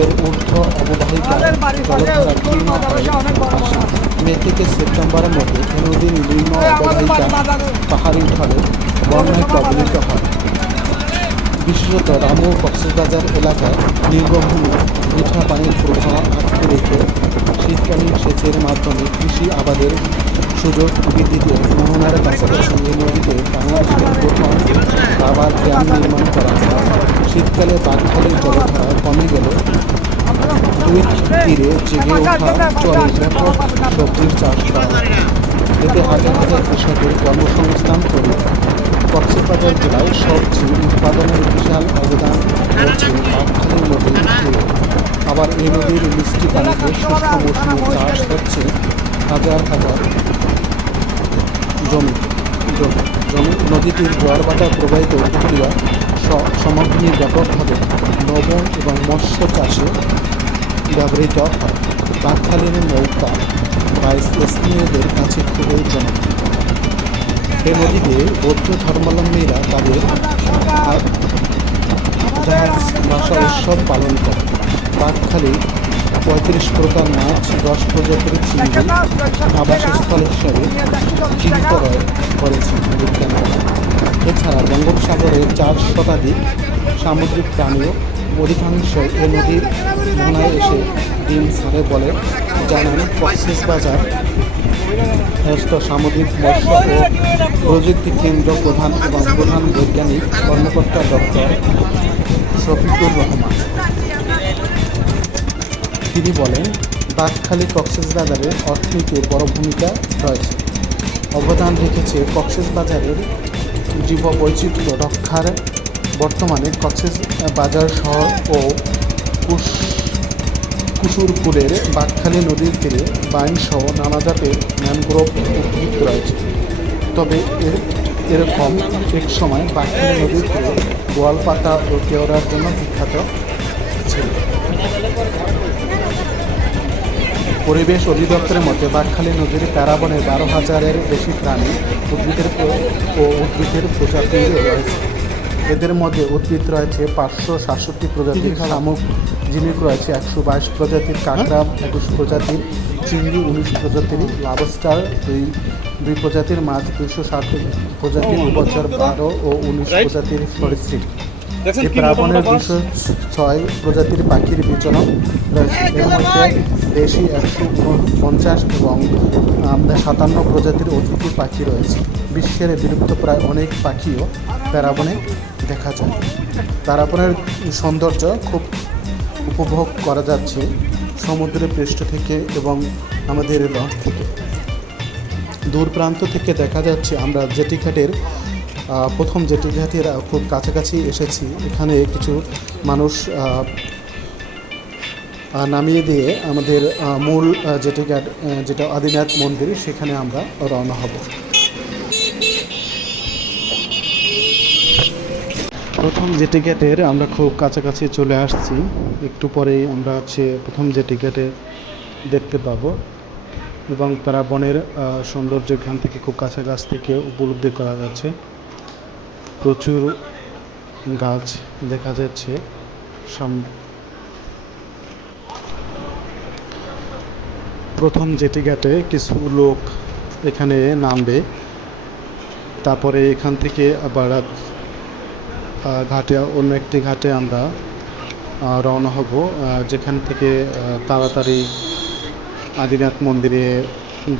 এর ঊর্ধ্ব অববাহিকায় জলধারা ক্ষীণ হয়ে আসে। মে থেকে সেপ্টেম্বরের মধ্যে এ নদীর নিম্ন অববাহিকা পাহাড়ি ঢলে বন্যায় কবলিত হয়। বিশেষত রামু কক্সবাজার এলাকায় নির্গভূমি মিঠা পানির প্রবাহ আটকে রেখে শীতকালীন সেচের মাধ্যমে কৃষি আবাদের সুযোগ বৃদ্ধিতে মোহনার কাছাকাছি এই নদীতে বাংলাদেশের প্রথম রাবার ড্যাম নির্মাণ করা হয়। শীতকালে বাঁকখালীর জলধারা কমে গেলে দুই তীরে জেগে ওঠা চরে ব্যাপক সবজির চাষ করা হয়। এতে হাজার হাজার কৃষকের কর্মসংস্থান করে কক্সবাজার জেলায় সবজি উৎপাদনের বিশাল অবদান রয়েছে বাঁকখালী নদীর তীরে। আবার এই নদীর মিষ্টি পানিতে শুষ্ক মৌসুমে চাষ হচ্ছে হাজার হাজার জমি। নদীটির জোয়ারভাটা প্রবাহিত উপকূলীয় সমভূমি ব্যাপকভাবে লবণ এবং মৎস্য চাষে ব্যবহৃত হয়। বাঁকখালীর নৌকা বা স্থানীয়দের কাছে খুবই জনপ্রিয়। এই নদীতে বৌদ্ধ ধর্মাবলম্বীরা তাদের জাহাজ ভাষা উৎসব পালন করে। বাঁকখালী 35 প্রকার মাছ, 10 প্রজাতির চিংড়ি আবাসস্থল হিসাবে চিহ্নিত করেছেন বিজ্ঞানীরা। এছাড়া বঙ্গোপসাগরে 4 শতাধিক সামুদ্রিক প্রাণীও অধিকাংশ এ নদীর মোহনায় এসে ডিম ছাড়ে বলে জানান কক্সবাজার সামুদ্রিক মৎস্য ও প্রযুক্তি কেন্দ্র প্রধান বৈজ্ঞানিক কর্মকর্তা ডক্টর শফিকুর রহমান। তিনি বলেন, বাঁকখালী কক্সবাজারের অর্থনীতিতে বড় ভূমিকা রয়েছে, অবদান রেখেছে কক্সবাজারের জীববৈচিত্র্য রক্ষার। বর্তমানে কক্সবাজার শহর ও কুসুরপুরের বাঁকখালী নদীর তীরে বাইনসহ নানা জাতের ম্যানগ্রোভ উদ্ভিদ রয়েছে। তবে এরকম এক সময় বাঁকখালী নদীর তীরে গোয়ালপাতা ও কেওড়ার জন্য বিখ্যাত ছিল। পরিবেশ অধিদপ্তরের মতে বাঁকখালী নদীর প্যারাবনে 12,000-এর বেশি প্রাণী উদ্ভিদের প্রজাতি রয়েছে। এদের মধ্যে উদ্ভিদ রয়েছে 567 প্রজাতির, শামুক ঝিনুক রয়েছে 122 প্রজাতির, কাঁকড়া 21 প্রজাতির, চিংড়ি 19 প্রজাতির, লাবস্টার 2 প্রজাতির, মাছ 260 প্রজাতির, উভচর 12 ও 19 প্রজাতির সরীসৃপ। এই প্লাবনের 206 প্রজাতির পাখির বিচরণ রয়েছে। এর মধ্যে দেশি 150 এবং 57 প্রজাতির অতিথি পাখি রয়েছে। বিশ্বের বিলুপ্ত প্রায় অনেক পাখিও প্যারাবনে দেখা যায়। প্যারাবনের সৌন্দর্য খুব উপভোগ করা যাচ্ছে সমুদ্রের পৃষ্ঠ থেকে এবং আমাদের লঞ্চ থেকে। দূর প্রান্ত থেকে দেখা যাচ্ছে আমরা জেটিঘাটের প্রথম জেটিঘাটের খুব কাছাকাছি এসেছি। এখানে কিছু মানুষ নামিয়ে দিয়ে আমাদের মূল জেটিঘাট যেটা আদিনাথ মন্দির, সেখানে আমরা রওনা হব। প্রথম জেটিঘাটের আমরা খুব কাছাকাছি চলে আসছি। একটু পরেই আমরা প্রথম জেটিঘাটে দেখতে পাবো এবং প্যারাবনের সৌন্দর্য এখান থেকে খুব কাছাকাছি থেকে উপলব্ধি করা যাচ্ছে। প্রচুর গাছ দেখা যাচ্ছে। প্রথম জেটিঘাটে কিছু লোক এখানে নামবে, তারপরে এখান থেকে আবার ঘাটে অন্য একটি ঘাটে আমরা রওনা হব, যেখান থেকে তাড়াতাড়ি আদিনাথ মন্দিরে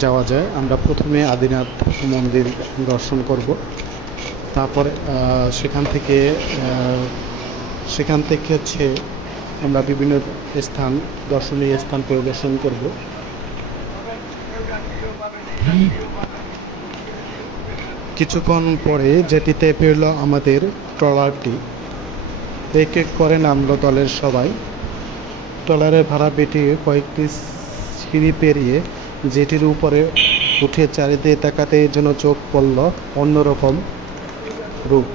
যাওয়া যায়। আমরা প্রথমে আদিনাথ মন্দির দর্শন করব, তারপরে সেখান থেকে সেখান থেকে হচ্ছে আমরা বিভিন্ন স্থান, দর্শনীয় স্থান পরিদর্শন করব। কিছুক্ষণ পরে যেটিতে ফিরল আমাদের ট্রলারটি। এক এক করে নামলো দলের সবাই। ট্রলারের ভাড়া পেটিয়ে কয়েকটি সিঁড়ি পেরিয়ে জেটির উপরে উঠে চারিদিকে তাকাতেই যেন চোখ পড়ল অন্যরকম রূপ।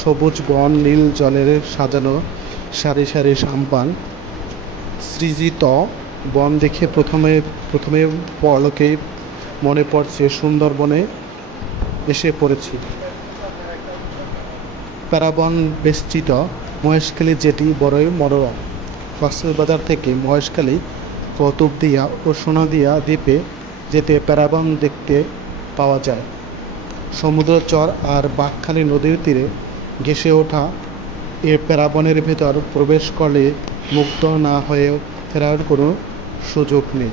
সবুজ বন, নীল জলের সাজানো সারি সারি সাম্পান সৃজিত বন দেখে প্রথমে পলকেই মনে পড়ছে সুন্দরবনে এসে পড়েছি। প্যারাবন বেষ্টিত মহেশখালী জেটি বড়ই মনোরম। কক্সবাজার থেকে মহেশখালী, কুতুবদিয়া ও সোনাদিয়া দ্বীপে যেতে প্যারাবন দেখতে পাওয়া যায়। সমুদ্র চর আর বাঁকখালী নদীর তীরে ঘেঁষে ওঠা এ প্যারাবনের ভেতর প্রবেশ করলে মুগ্ধ না হয়ে ফেরার কোনো সুযোগ নেই।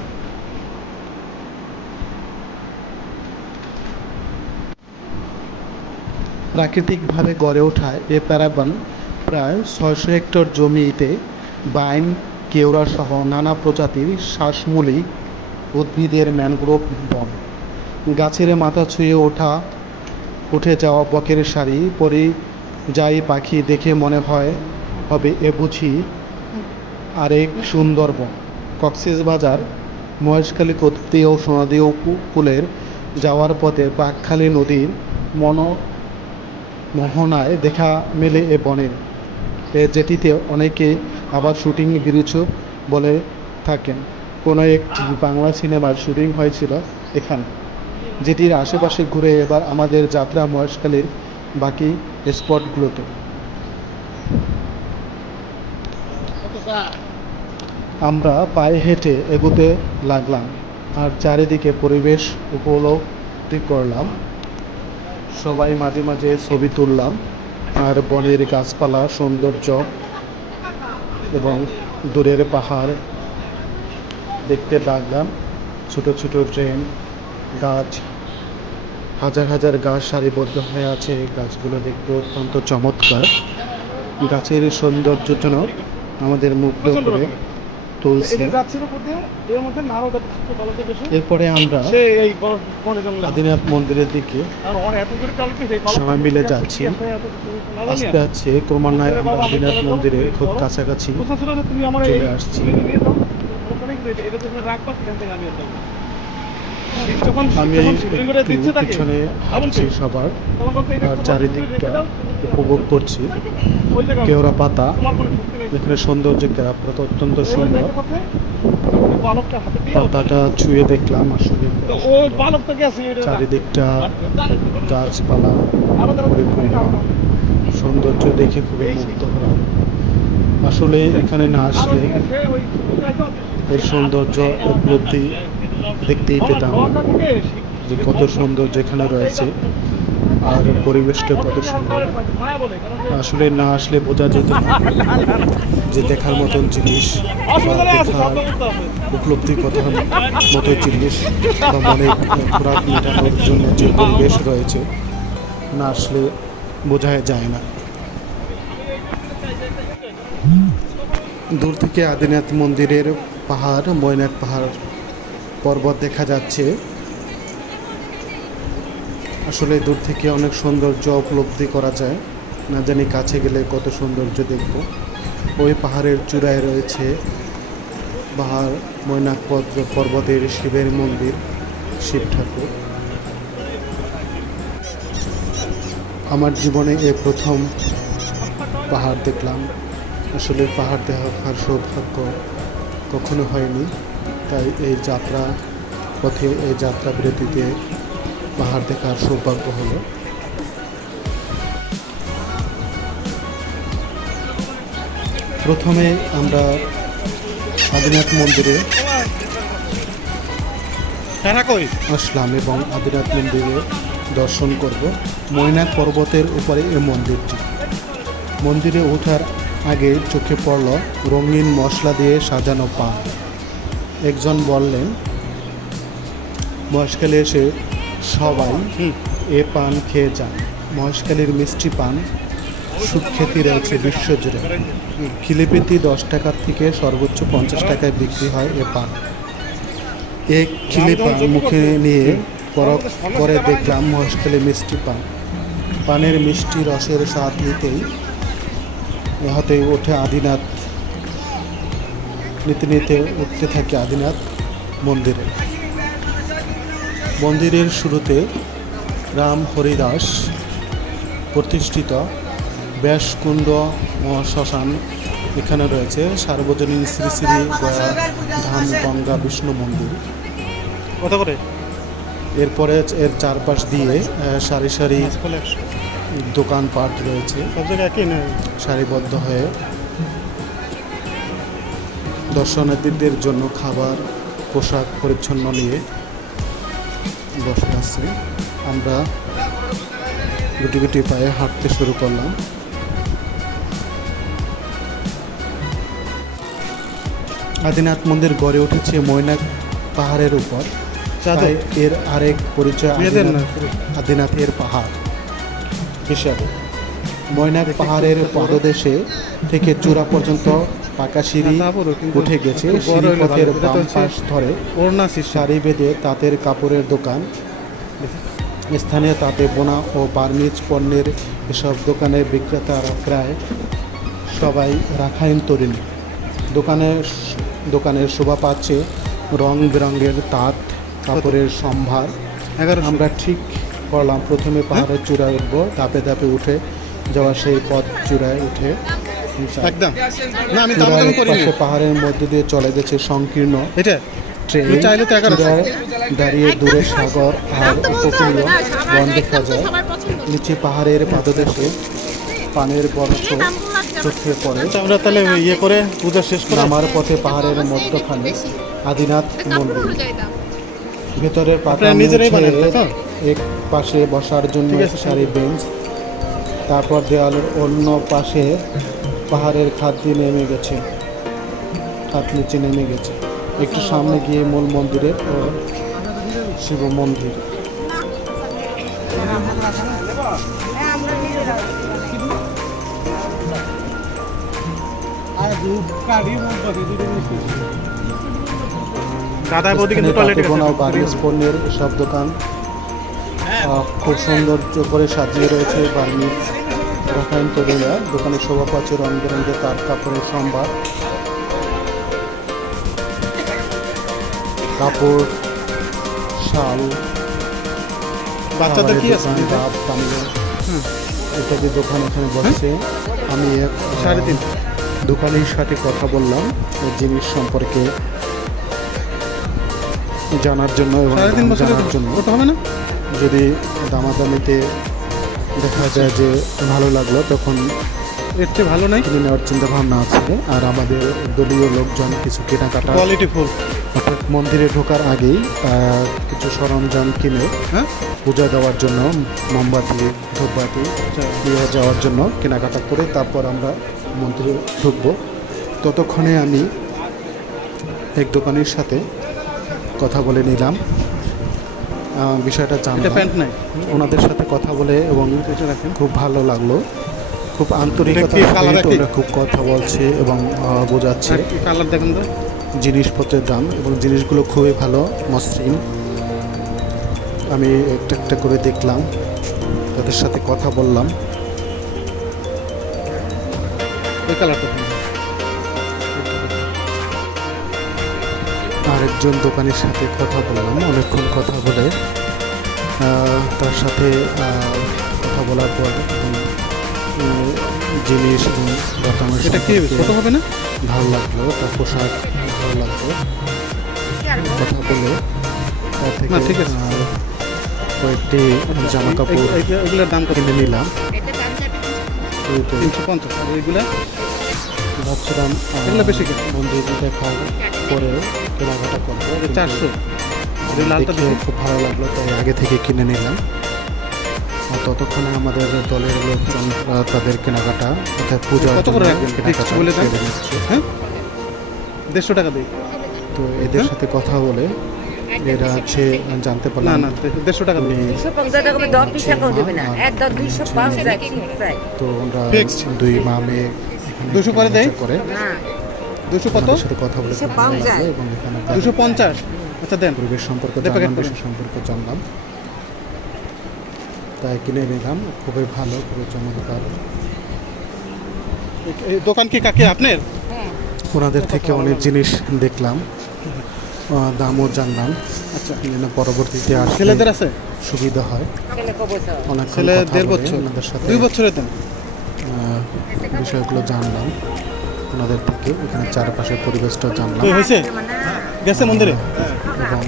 প্রাকৃতিকভাবে গড়ে ওঠা এ প্যারাবন প্রায় ৬০০ হেক্টর জমিতে বাইন, কেওড়া সহ নানা প্রজাতির শ্বাসমূলী উদ্ভিদের ম্যানগ্রোভ বন। গাছের মাথা ছুঁয়ে উঠে যাওয়া বকের সারি পরিযায়ী পাখি দেখে মনে হবে এ বুঝি আরেক সুন্দরবন। কক্সবাজার, মহেশখালী, কুতুবদিয়া ও সোনাদিয়া উপকূলের যাওয়ার পথে বাঁকখালী নদীর মোহনায় দেখা মেলে এ বনের। যেটিতে অনেকে আবার শুটিং ব্রিজ বলে থাকেন। কোনো একটি বাংলা সিনেমার শুটিং হয়েছিল এখানে। যেটির আশেপাশে ঘুরে এবার আমাদের যাত্রা মহেশখালীর বাকি স্পটগুলোতে। আমরা পায়ে হেঁটে এগোতে লাগলাম আর চারিদিকে পরিবেশ উপলব্ধি করলাম। সবাই মাঝে মাঝে ছবি তুললাম আর বনের গাছপালা, সৌন্দর্য এবং দূরের পাহাড় দেখতে লাগলাম। ছোট ছোট ট্রেন, গাছ, হাজার হাজার গাছ সারিবদ্ধ হয়ে আছে। গাছগুলো দেখতে অত্যন্ত চমৎকার। গাছের সৌন্দর্য যেন আমাদের মুগ্ধ করে তুলছে। এরপরে আমরা আদিনাথ মন্দিরের দিকে সবাই মিলে যাচ্ছি। আস্তে আস্তে ক্রমান্বয়ে আমরা আদিনাথ মন্দিরের খুব কাছাকাছি চলে আসছি। আমি পিছনে হাঁটছি সবার, আর চারিদিকটা উপভোগ করছি। কেওড়া পাতা, এখানে সৌন্দর্য কেওড়া পাতা অত্যন্ত সুন্দর। পাতাটা ছুঁয়ে দেখলাম, আসলে চারিদিকটা গাছপালা পরিপূর্ণ, সৌন্দর্য দেখে খুবই মুগ্ধ হলাম। আসলে এখানে না আসলে এর সৌন্দর্য উপলব্ধি দেখতেই পেতাম না, যে কত সৌন্দর্য এখানে রয়েছে আর পরিবেশটা কত সুন্দর। আসলে না আসলে বোঝা যেত না যে দেখার মতন জিনিস বা দেখার উপলব্ধি কথার মতো জিনিস বা মনে খোরাক মেটানোর জন্য যে পরিবেশ রয়েছে, না আসলে বোঝাই যায় না। দূর থেকে আদিনাথ মন্দিরের পাহাড়, মৈনাক পাহাড় পর্বত দেখা যাচ্ছে। আসলে দূর থেকে অনেক সৌন্দর্য উপলব্ধি করা যায়, না জানি কাছে গেলে কত সৌন্দর্য দেখব। ওই পাহাড়ের চূড়ায় রয়েছে মৈনাক পর্বতের শিবের মন্দির, শিব ঠাকুর। আমার জীবনে এ প্রথম পাহাড় দেখলাম। আসলে পাহাড় দেখার সৌভাগ্য কখনো হয়নি, তাই এই যাত্রা বিরতিতে পাহাড় দেখার সৌভাগ্য হলো। প্রথমে আমরা আদিনাথ মন্দিরে আসলাম এবং আদিনাথ মন্দিরে দর্শন করব। মৈনাক পর্বতের উপরে এই মন্দিরটি। মন্দিরে ওঠার আগে চোখে পড়ল রঙিন মশলা দিয়ে সাজানো পান। একজন বললেন, মহেশখালী এসে সবাই এ পান খেয়ে যান। মহেশখালীর মিষ্টি পান সুখ্যাতি রয়েছে বিশ্বজুড়ে। খিলিপিতি 10 টাকার থেকে সর্বোচ্চ 50 টাকায় বিক্রি হয় এ পান। এক খিলিপা মুখে নিয়ে পরখ করে দেখলাম মহেশখালী মিষ্টি পান। পানের মিষ্টি রসের স্বাদ নিতেই হাতে ওঠে আদিনাথ, নিতে নিতে উঠতে থাকে আদিনাথ মন্দিরে। মন্দিরের শুরুতে রাম হরিদাস প্রতিষ্ঠিত ব্যাসকুণ্ড শ্মশান এখানে রয়েছে। সার্বজনীন শ্রী শ্রী গয়া ধাম গঙ্গা বিষ্ণু মন্দির। কত করে? এরপরে এর চারপাশ দিয়ে সারি সারি দোকানপাট রয়েছে, সব জায়গায় একই না? সারিবদ্ধ হয়ে দর্শনার্থীদের জন্য খাবার, পোশাক পরিচ্ছন্ন নিয়ে বসে আছে। আমরা গুটি গুটি পায়ে হাঁটতে শুরু করলাম। আদিনাথ মন্দির গড়ে উঠেছে মৈনাক পাহাড়ের উপর, তাই এর আরেক পরিচয় আদিনাথের পাহাড় হিসাবে। মৈনাক পাহাড়ের পদদেশে থেকে চূড়া পর্যন্ত পাকা সিঁড়ি উঠে গেছে। সিঁড়িপথের বাম পাশ ধরে সারি বেঁধে তাঁতের কাপড়ের দোকান, স্থানীয় তাঁতে বোনা ও বার্মিজ পণ্যের এসব দোকানের বিক্রেতারা প্রায় সবাই রাখাইন তরুণী। দোকানের শোভা পাচ্ছে রং বেরঙের তাঁত কাপড়ের সম্ভার। আমরা ঠিক করলাম প্রথমে পাহাড়ের চূড়ায় উঠবো, ধাপে ধাপে উঠে যাওয়া সেই পথ চূড়ায় উঠে একদম না, আমি পাশে পাহাড়ের মধ্যে দিয়ে চলে গেছে সংকীর্ণ এটা ট্রেন। দাঁড়িয়ে দূরে সাগর আর উপকূলীয় বন দেখা যায়। নিচে পাহাড়ের পাদদেশে পানের বরফ চোখে পড়ে। আমরা তাহলে ইয়ে করে পূজা শেষ করে নামার পথে পাহাড়ের মধ্যখানে আদিনাথ মন্দির। ভেতরের পাতা এক পাশে বসার জন্য সারি বেঞ্চ, তারপর দেওয়ালের অন্য পাশে পাহাড়ের খাদ নেমে গেছে, খাদ নিচে নেমে গেছে। একটু সামনে গিয়ে মূল মন্দিরের ও শিব মন্দির। দাদা বৌদি কিন্তু টয়লেটে বার্মিজ পণ্যের সব দোকান খুব সৌন্দর্য করে সাজিয়ে রয়েছে। বার্মিজ রাখাইন তরুণীরা দোকানের শোভা পাচ্ছে রং বেরঙের তাঁত কাপড়ের সম্ভার, কাপড়, শাল, বাচ্চাদের কি আছে ডাব, পানীয় ইত্যাদি দোকান এখানে বসছে। আমি এক 3.5 দোকানের সাথে কথা বললাম এই জিনিস সম্পর্কে জানার জন্য এবং জানার জন্য। হবে না যদি দামাদামিতে দেখা যায় যে ভালো লাগলো তখন এর চেয়ে ভালো নাই কিনে নেওয়ার চিন্তা ভাবনা আছে। আর আমাদের দলীয় লোকজন কিছু কেনাকাটা, কোয়ালিটি ফুল, অর্থাৎ মন্দিরে ঢোকার আগেই কিছু সরঞ্জাম কিনে পূজা দেওয়ার জন্য, মোমবাতি, ধূপবাতি দিয়ে যাওয়ার জন্য কেনাকাটা করে তারপর আমরা মন্দিরে ঢুকবো। ততক্ষণে আমি এক দোকানের সাথে কথা বলে নিলাম, বিষয়টা জানলাম। ওনাদের সাথে কথা বলে এবং খুব ভালো লাগলো, খুব আন্তরিকতা, ওরা খুব কথা বলছে এবং বোঝাচ্ছে জিনিসপত্রের দাম এবং জিনিসগুলো খুবই ভালো, মসৃণ। আমি একটা একটা করে দেখলাম, তাদের সাথে কথা বললাম। আরেকজন দোকানের সাথে কথা বললাম, অনেকক্ষণ কথা বলে তার সাথে কথা বলার পর জিনিস এবং হবে না ভালো লাগলো, তার পোশাক ভালো লাগলো। কথা বলে তার থেকে কয়েকটি জামা কাপড় এগুলোর দাম কিনে নিলাম। 350 আর এগুলা ভাবছিলাম বেশি মন্দির দেখার পরে কেনাকাটা করবো। 400 দেখে খুব ভালো লাগলো, তাই আগে থেকে কিনে নিলাম। ততক্ষণে আমাদের দলের লোকজন তাদের কেনাকাটা অর্থাৎ পূজার কেনাকাটা হ্যাঁ 150 টাকা দিই। তো এদের সাথে কথা বলে এরা আছে জানতে না পারলাম না 150 টাকা উনি দেবে। 250 টাকা দর পিছাকেও দেবে না একদম 250 ঠিক প্রায় তো ওরা Fixed। দুই মা মেয়ে 200 করে দেয়? করে না 200 কত? আমাদের সাথে কথা বলে খুব ভালো 250 লাগলো এবং এখানে 250। আচ্ছা দেন। পরিবেশ সম্পর্কে দে প্যাকেট জানলাম, করেন। দেশের সম্পর্কে জানলাম, তাই কিনে নিলাম। খুবই ভালো, খুবই চমৎকার। এই দোকান কি কাকে আপনার? হ্যাঁ ওনাদের থেকে অনেক জিনিস দেখলাম, দামও জানলাম। আচ্ছা যেন পরবর্তীতে আসলে ছেলেদের আছে? সুবিধা হয়। ছেলে কবো তো অনেক ছেলে 1.5 বছর, ওনাদের সাথে 2 বছরের দেন। বিষয়গুলো জানলাম ওনাদের থেকে। এখানে চারপাশের পরিবেশটা জানলাম এই হয়েছে? গেছে মন্দিরে? এবং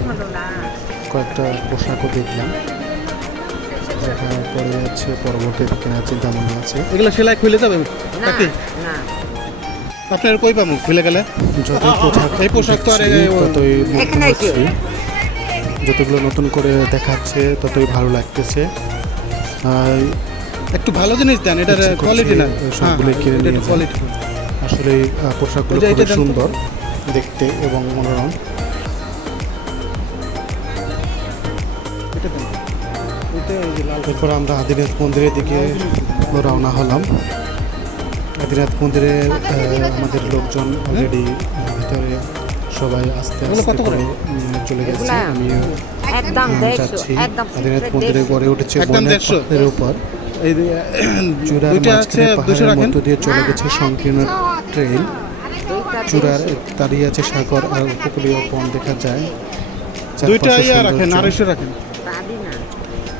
কয়েকটা পোশাকও দেখলাম। দেখার পরে হচ্ছে পরবর্তীতে কেনার চিন্তা মনে আছে। এগুলো সেলাই খুলে যাবে না কাকি? না আপনার কই পাবো খুলে গেলে? যতই পোশাক এই পোশাক তো আর দেখছি, এই- ততই মুগ্ধ এখানে হচ্ছি। যতগুলো নতুন করে দেখাচ্ছে ততই ভালো লাগতেছে। একটু ভালো জিনিস দেন, এটার ইচ্ছে করছে কোয়ালিটি না। সবগুলোই কিনে নিয়ে যান। কোয়ালিটি। আসলে পোশাকগুলো এটা খুবই দেন তো। সুন্দর দেখতে এবং মনোরম। এটা দেন। এটা এই যে লাল। এরপর আমরা আদিনাথ মন্দিরের দিকে রওনা হলাম। আদিনাথ মন্দিরে আমাদের লোকজন অলরেডি ভিতরে সবাই আস্তে এগুলো আস্তে কত করে? করে চলে গেছে। এগুলা? আমিও একদম যাচ্ছি। 150 একদম আদিনাথ মন্দিরে গড়ে উঠেছে একদম বনের 150 পাহাড়ের উপর। এই চূড়ার দুইটা আছে মাঝখানে 200 পাহাড়ের রাখেন। মধ্য দিয়ে চলে গেছে সংকীর্ণ ট্রেল। চূড়ার দাঁড়িয়ে আছে সাগর আর উপকূলীয় বন দেখা যায়। দুইটা চারপাশে ইয়া রাখেন, সৌন্দর্য। 250 রাখেন। পাবি না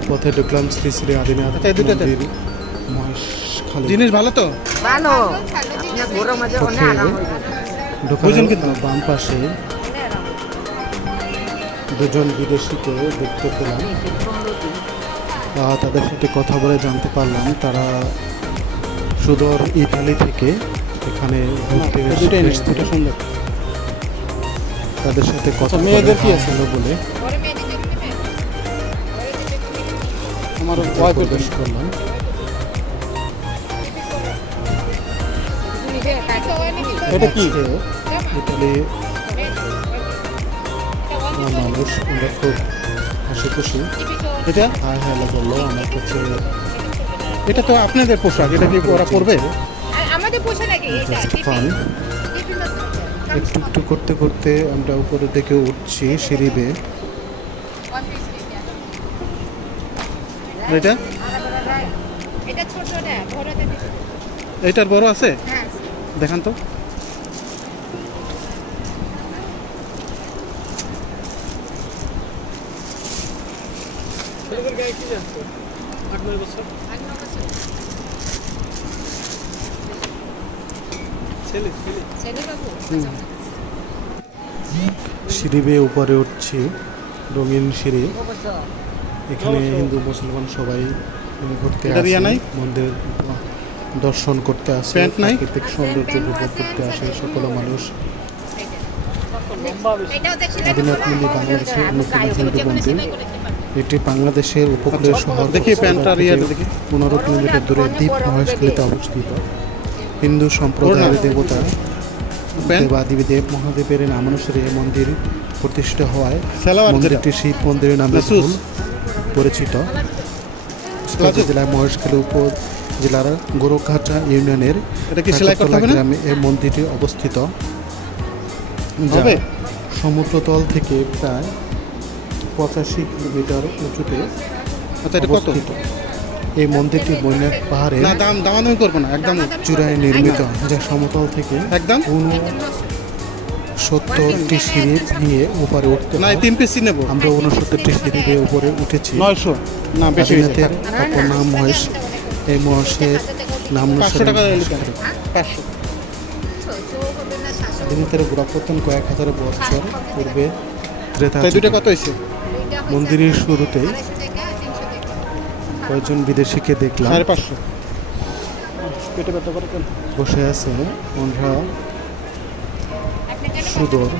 পথে ঢুকলাম শ্রী শ্রী আদিনাথ আচ্ছা, এই দুটো দেন। মন্দির মহেশখালী। জিনিস ভালো তো? ভালো আপনার ঘোরার মধ্যে অনেক আরাম হইবে ঢোকার বুঝুন কিন্তু। বাম পাশে দুজন বিদেশিকে দেখতে পেলাম। তাদের সাথে কথা বলে জানতে পারলাম তারা সুদূর ইতালি থেকে এখানে ঘুরতে এই দুইটাই নেই, এসেছে। দুটো সুন্দর। তাদের সাথে কথা আচ্ছা, মেয়েদের কি বলে আছে? হলো বলে আমার ভিতরে ওয়াইফের প্রবেশ করলাম। এটা কি? আজকে ইতালি মানুষ আমরা খুব হাসি খুশি এটা হাই হ্যালো বললো আমার কাছে। এটা তো আপনাদের পোশাক, এটা কি ওরা করবে? আমাদের পোষা নাকি এটা জাস্ট ফান। একটু একটু করতে করতে আমরা উপরের দিকে উঠছি সিঁড়ি বেয়ে। আর এটা এটা ছোটটা বড়টা বেশি। এইটার বড় আছে? হ্যাঁ দেখান তো। ছেলে বাবু সিঁড়ি বেয়ে উপরে উঠছি, রঙিন সিঁড়ি। এখানে হিন্দু মুসলমান সবাই ঘুরতে এটা রিয়া আসে, নাই? মন্দির দর্শন করতে আসে, প্যান্ট নাই? প্রাকৃতিক সৌন্দর্য উপভোগ করতে আসে সকল মানুষ। এটাও দেখছি আদিনাথ মন্দির বাংলাদেশের অন্যতম হিন্দু মন্দির। এটি বাংলাদেশের উপকূলীয় আচ্ছা, শহর দেখি প্যান্টটা রিয়াটা দেখি। 15 কিলোমিটার দূরে দ্বীপ মহেশখালীতে অবস্থিত। হিন্দু সম্প্রদায়ের দেবতা প্যান্ট? দেবাদিদেব মহাদেবের নামানুসারে এই মন্দির প্রতিষ্ঠিত হওয়ায় সালোয়ার যেটা? মন্দিরটি শিব মন্দিরের নামে না, শুজ? পরিচিত। প্লাজো? জেলার মহেশখালী উপজেলার গোরখঘাটা ইউনিয়নের এটা কি সেলাই করতে কাকরতলা হবে না? গ্রামে এই মন্দিরটি অবস্থিত, যা হবে? সমুদ্রতল থেকে প্রায় 85 কিলোমিটার উঁচুতে আচ্ছা, এটা কত? অবস্থিত। এই মন্দিরটি বৈনাথ পাহাড়ের না দাম দামাদামি করবো না, একদম চূড়ায় নির্মিত, যা সমতল থেকে একদম। 69টি সিঁড়ি দিয়ে উপরে উঠতে না, হয়। এই 3 পিসই নেবো। আমরা 69টি সিঁড়ি দিয়ে উপরে উঠেছি। 900 না বেশি হয়েছে। আদিনাথের অপর নাম মহেশ। এই মহেশের নাম 500 টাকা লিখেন। 500 আদিনাথের গোড়াপত্তন কয়েক হাজার বছর পূর্বে ত্রেতা তাই দুটো যুগে। কত হয়েছে? মন্দিরের শুরুতেই কয়েকজন বিদেশিকে দেখলাম 550। পেটে ব্যথা করে কেন? বসে আছে। ওনারা সুদূর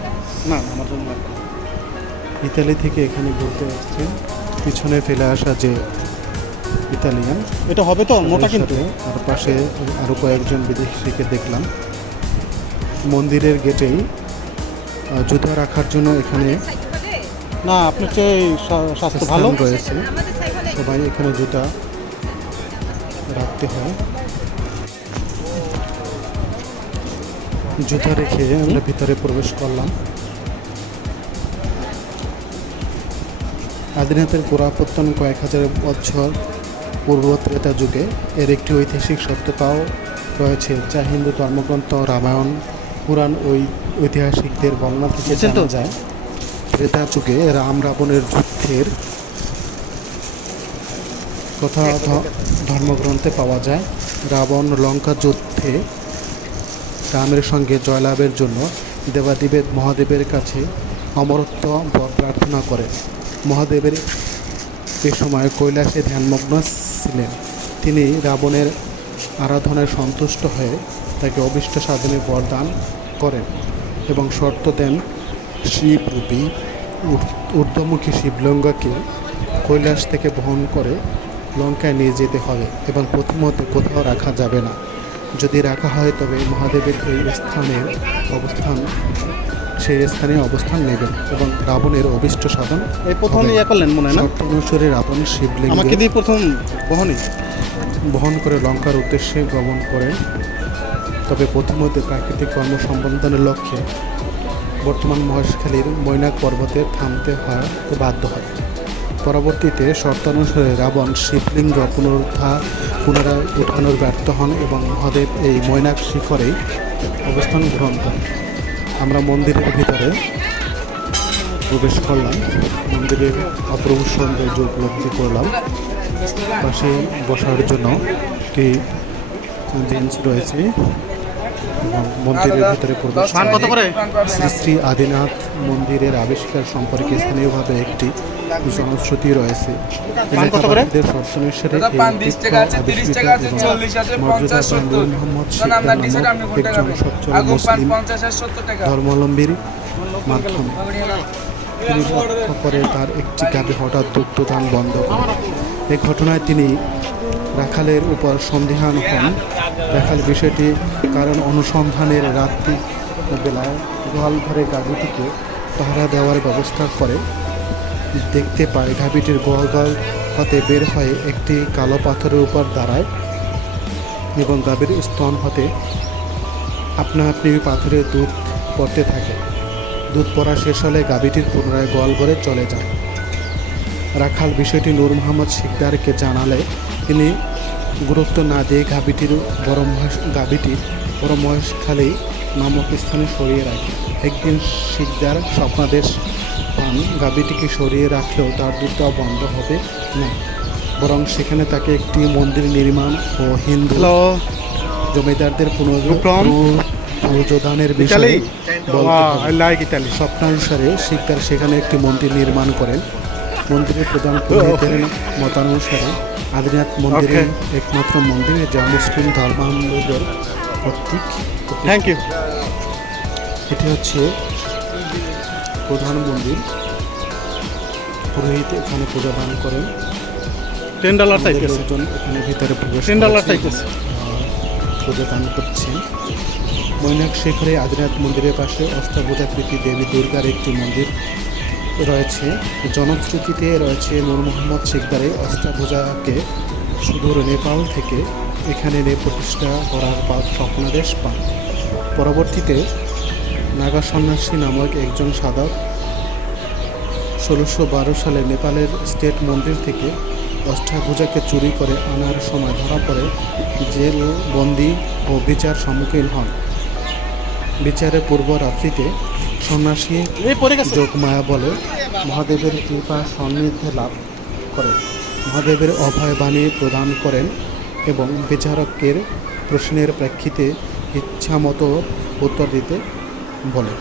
না আমার জন্য লাগবে না। ইতালি থেকে এখানে ঘুরতে আসছেন। পিছনে ফেলে আসা যে ইতালিয়ান, এটা হবে তো মোটা কিন্তু। আর পাশে আরও কয়েকজন বিদেশিকে দেখলাম। মন্দিরের গেটেই জুতা রাখার জন্য এখানে না আপনার চেয়ে স্বাস্থ্য ভালো স্থান রয়েছে। আমাদের সাইকেলে সবাই এখানে জুতা রাখতে হয়। জুতা রেখে আমরা ভিতরে প্রবেশ করলাম। আদিনাথের গোড়াপত্তন কয়েক হাজার বছর পূর্ব ত্রেতা যুগে এর একটি ঐতিহাসিক সত্যতাও রয়েছে, যা হিন্দু ধর্মগ্রন্থ রামায়ণ পুরাণ ঐতিহাসিকদের বর্ণনা থেকে বুঝছেন তো? জানা যায়। ত্রেতা যুগে রাম রাবণের যুদ্ধের কথা ধর্মগ্রন্থে পাওয়া যায়। রাবণ লঙ্কা যুদ্ধে রামের সঙ্গে জয়লাভের জন্য দেবাদিদেব মহাদেবের কাছে অমরত্ব বর প্রার্থনা করেন। মহাদেবের এ সময় কৈলাসে ধ্যানমগ্ন ছিলেন। তিনি রাবণের আরাধনায় সন্তুষ্ট হয়ে তাকে অভীষ্ট সাধনের বরদান করেন এবং শর্ত দেন শিবরূপী ঊর্ধ্বমুখী শিবলিঙ্গকে কৈলাস থেকে বহন করে লঙ্কায় নিয়ে যেতে হবে এবং প্রথমত কোথাও রাখা যাবে না। যদি রাখা হয় তবে মহাদেবের সেই স্থানে অবস্থান নেবেন এবং রাবণের অভীষ্ট সাধন এই প্রথম হবে। ইয়ে করলেন মনে হয় না? শর্ত অনুসারে রাবণ শিবলিঙ্গ আমাকে দিয়ে প্রথম বহনই বহন করে লঙ্কার উদ্দেশ্যে গমন করেন। তবে প্রথমত প্রাকৃতিক কর্ম সম্পাদনের লক্ষ্যে বর্তমান মহেশখালীর মৈনাক পর্বতে থামতে বাধ্য হয়। পরবর্তীতে শর্তানুসারে রাবণ শিবলিঙ্গ পুনরায় উঠানোর ব্যর্থ হন এবং মহাদেব এই মৈনাক শিখরেই অবস্থান গ্রহণ করেন। আমরা মন্দিরের ভিতরে প্রবেশ করলাম। মন্দিরের অপূর্ব সৌন্দর্য উপলব্ধি করলাম। পাশে বসার জন্য একটি বেঞ্চ রয়েছে এবং মন্দিরের ভিতরে প্রবেশ মান কত করে? শ্রী শ্রী আদিনাথ মন্দিরের আবিষ্কার সম্পর্কে স্থানীয়ভাবে একটি জনশ্রুতি রয়েছে। মান কত করে? এলাকাবাসীদের শর্তানুসারে এই তীর্থ আবিষ্কৃত এবং মর্যাদা নূর মোহাম্মদ শিকদার নামক একজন সচ্ছল মুসলিম ধর্মাবলম্বীর মাধ্যমে তিনি লক্ষ্য করে তার একটি গাভী হঠাৎ দুগ্ধদান বন্ধ করে। এই ঘটনায় তিনি রাখালের উপর সন্দিহান হন। রাখাল বিষয়টি কারণ অনুসন্ধানের রাত্রি বেলায় গোয়াল ঘরে গাভীটিকে পাহারা দেওয়ার ব্যবস্থা করে। দেখতে পায় গাভীটির গোয়াল হতে বের হয়ে একটি কালো পাথরের উপর দাঁড়ায় এবং গাভীর স্তন হতে আপনা আপনি পাথরের দুধ পড়তে থাকে। দুধ পড়া শেষ হলে গাভীটির পুনরায় গোয়াল ঘরে চলে যায়। রাখাল বিষয়টি নূর মোহাম্মদ শিকদারকে জানালে তিনি গুরুত্ব না দিয়ে গাভীটি বড় মহেশখালী নামক স্থানে সরিয়ে রাখে। একদিন শিকদার স্বপ্নাদেশ পান গাভীটিকে সরিয়ে রাখলেও তার দুধটাও বন্ধ হবে না, বরং সেখানে তাকে একটি মন্দির নির্মাণ ও হিন্দু জমিদারদের পুনরুদ্ধানের বিষয়ে বলতে হবে। স্বপ্নানুসারে শিকদার সেখানে একটি মন্দির নির্মাণ করেন। মন্দিরের প্রধান পুরোহিতের মতানুসারে আদিনাথ মন্দিরের একমাত্র মন্দির যা মুসলিম ধর্মাবলম্বীদের কর্তৃক। Thank you. এটি হচ্ছে প্রধান মন্দির। পুরোহিত এখানে পূজা দান করেন। $10 চাইতেছে। লোকজন এখানে ভিতরে প্রবেশ $10 করেছে, চাইতেছে। পূজা দান করছেন। মৈনাক শিখরে আদিনাথ মন্দিরের পাশে অষ্টাভুজাকৃতি দেবী দুর্গার একটি মন্দির রয়েছে। জনশ্রুতিতে রয়েছে নূর মোহাম্মদ শিকদারে অষ্টাভুজাকে সুদূর নেপাল থেকে এখানে প্রতিষ্ঠা করার স্বপ্নাদেশ পান। পরবর্তীতে নাগা সন্ন্যাসী নামক একজন সাধক 1612 সালে নেপালের স্টেট মন্দির থেকে অষ্টাভুজাকে চুরি করে আনার সময় ধরা পড়ে জেল বন্দি ও বিচার সম্মুখীন হন। বিচারের পূর্ব রাত্রিতে সন্ন্যাসী যোগমায়া বলে মহাদেবের কৃপা সান্নিধ্যে লাভ করে মহাদেবের অভয় বাণী প্রদান করেন এবং বিচারকের প্রশ্নের প্রেক্ষিতে ইচ্ছামতো উত্তর দিতে বলে।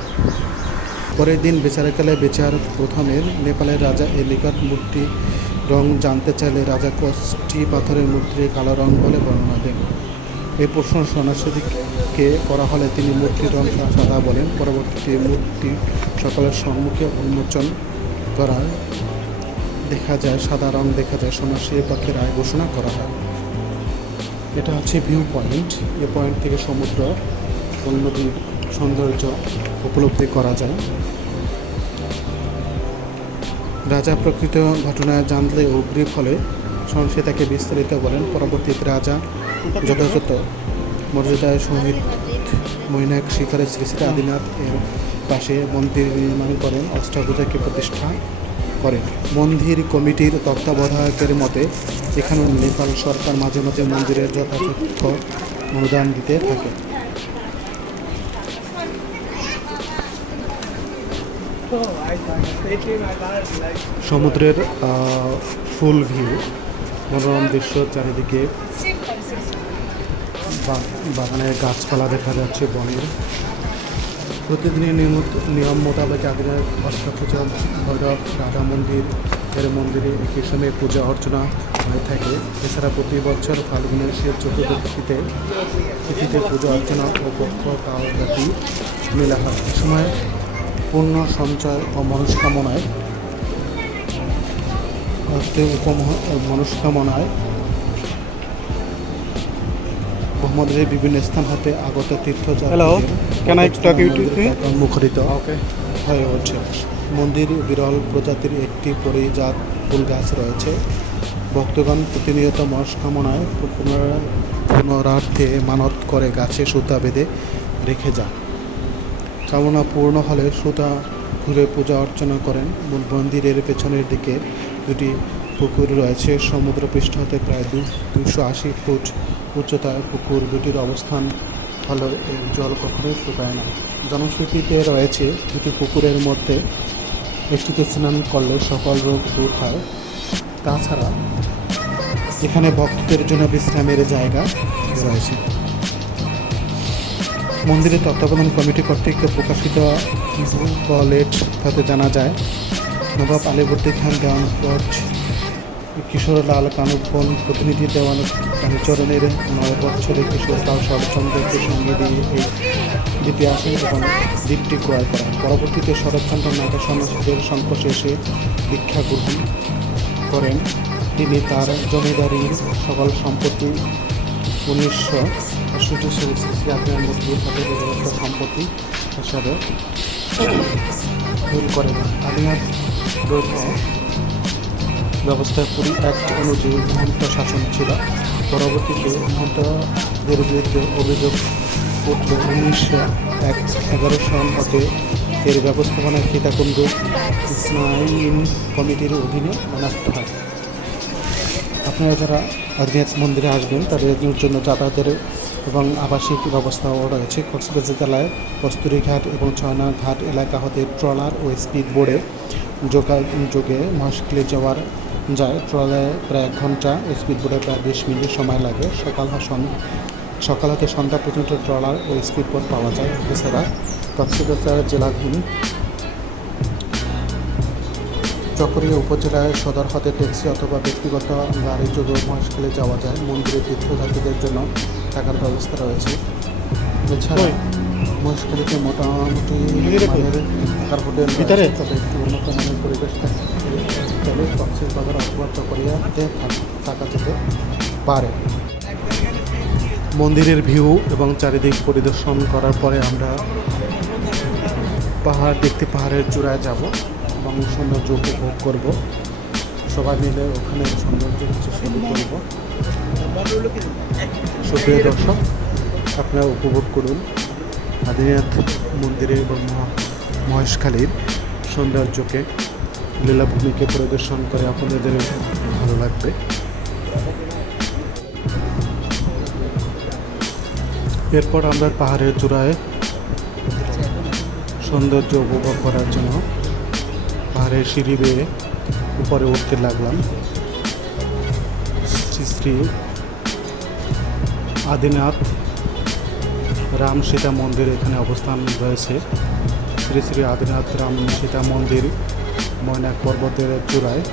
পরের দিন বিচারকালে বিচারক প্রথমে নেপালের রাজা এর নিকট মূর্তি রং জানতে চাইলে রাজা কষ্টি পাথরের মূর্তির কালো রং বলে বর্ণনা দেন। এই প্রশ্ন সন্ন্যাসীকে করা হলে তিনি মূর্তির রং সাদা বলেন। পরবর্তীতে মূর্তি সকলের সম্মুখে উন্মোচন করায় সাদা রং দেখা যায়। সন্ন্যাসীর পক্ষে রায় ঘোষণা করা হয়। এটা হচ্ছে ভিউ পয়েন্ট। এ পয়েন্ট থেকে সমুদ্র ও নদীর সৌন্দর্য উপলব্ধি করা যায়। রাজা প্রকৃত ঘটনা জানলে উগ্রীব হলে সে তাকে বিস্তারিত বলেন। পরবর্তীতে রাজা যথাযথ মর্যাদায় শহীদ মৈনাক শিখরে শ্রী শ্রী আদিনাথ এর পাশে মন্দির নির্মাণ করেন, অষ্টাভুজাকে প্রতিষ্ঠা করেন। মন্দির কমিটির তত্ত্বাবধায়কের মতে এখানেও নেপাল সরকার মাঝে মাঝে মন্দিরের যথাযথ অনুদান দিতে থাকে। সমুদ্রের ফুল ভিউ, মনোরম দৃশ্য, চারিদিকে বাগানের গাছপালা দেখা যাচ্ছে বনের। প্রতিদিনের নিয়ম মোতাবেক আদিনাথ অষ্টাভুজা ভৈরব রাধা মন্দিরে একই সময়ে পূজা অর্চনা হয়ে থাকে। এছাড়া প্রতি বছর ফাল্গুনের শেষ চতুর্থীতে পূজা অর্চনা ও পক্ষ কালব্যাপী মেলা হয়। এ সময় পূর্ণ সঞ্চয় ও মনস্কামনায় মোহাম্মদের বিভিন্ন স্থান হতে আগত তীর্থযাত্রীদের মুখরিত হয়ে ওঠে। মন্দির বিরল প্রজাতির একটি পরিজাত ফুল গাছ রয়েছে। ভক্তগণ প্রতিনিয়ত মনস্কামনায় পুনরার্থে মানত করে গাছে সুতা বেঁধে রেখে যায়। কামনা পূর্ণ হলে সুতা ঘুরে পূজা অর্চনা করেন। মন্দিরের পেছনের দিকে দুটি পুকুর রয়েছে। সমুদ্রপৃষ্ঠ হতে প্রায় 280 ফুট উচ্চতায় পুকুর দুটির অবস্থান হলো এর জল কখনোই শুকায় না। জনশ্রুতিতে রয়েছে দুটি পুকুরের মধ্যে একটিতে স্নান করলে সকল রোগ দূর হয়। তাছাড়া এখানে ভক্তদের জন্য বিশ্রামের জায়গা রয়েছে। মন্দিরের তত্ত্বাবধান কমিটি কর্তৃক প্রকাশিত বুকলেট তাতে জানা যায়, নবাব আলীবর্দী খান, দেওয়ানগঞ্জ কিশোরলাল কানুপন প্রতিনিধি দেওয়ান কালীচরণের 9 বছরের কিশোরলাল শরৎচন্দ্রকে সঙ্গে দিয়ে এই দ্বীপে আসেন এবং দ্বীপটি ক্রয় করেন। পরবর্তীতে শরৎচন্দ্র নাগা সন্ন্যাসীদের সংস্পর্শে এসে দীক্ষা গ্রহণ করেন। তিনি তার জমিদারির সকল সম্পত্তি 1968 সালে শ্রী আদিনাথ মন্দির সম্পত্তি হিসাবে উইল করেন। আদিনাথ দ্বৈত ব্যবস্থায় পুরী অ্যাক্ট অনুযায়ী মহন্ত শাসন ছিল। পরবর্তীতে মহন্তদের বিরুদ্ধে অভিযোগ উঠলে 1911 সন হতে এর ব্যবস্থাপনায় সীতাকুণ্ড ইসলাম কমিটির অধীনে অনাস্থ হয়। আপনারা যারা আদিনাথ মন্দিরে আসবেন তাদের জন্য যাতায়াতের এবং আবাসিক ব্যবস্থাও রয়েছে। কক্সবাজার জেলায় কস্তুরীঘাট এবং ছয়না ঘাট এলাকা হতে ট্রলার ও স্পিড বোর্ডে যোগে মহেশখালী যাওয়ার যায়। ট্রলারে প্রায় 1 ঘন্টা, স্পিড বোর্ডে প্রায় 20 মিনিট সময় লাগে। সকাল হতে সন্ধ্যা পর্যন্ত ট্রলার ও স্পিড বোট পাওয়া যায়। এছাড়া কক্সবাজার জেলাধীন চকরিয়া উপজেলায় সদর হতে ট্যাক্সি অথবা ব্যক্তিগত গাড়ি যোগে মহেশখালী যাওয়া যায়। মন্দিরে তীর্থযাত্রীদের জন্য থাকার ব্যবস্থা রয়েছে। এছাড়া মহেশখালীতে মোটামুটি থাকার হোটেল ভিতরে, তবে একটু উন্নত মানের পরিবেশ থাকে। তবে কক্সবাজার অথবা চকরিয়াতে থাকা যেতে পারে। মন্দিরের ভিউ এবং চারিদিক পরিদর্শন করার পরে আমরা পাহাড়ের চূড়ায় যাব এবং সৌন্দর্য উপভোগ করব। সবাই মিলে ওখানে সৌন্দর্য কিছু ছবি করব। সুপ্রিয় দর্শক, আপনারা উপভোগ করুন আদিনাথ মন্দিরে এবং মহেশখালীর সৌন্দর্যকে, লীলাভূমিকে পরিদর্শন করে আপনাদের ভালো লাগবে। এরপর আমরা পাহাড়ের চূড়ায় সৌন্দর্য উপভোগ করার জন্য পাহাড়ের সিঁড়ি বেয়ে উপরে উঠতে লাগলাম। শ্রী শ্রী আদিনাথ রাম সীতা মন্দির এখানে অবস্থান রয়েছে। শ্রী শ্রী আদিনাথ রাম সীতা মন্দির মৈনাক পর্বতের চূড়ায়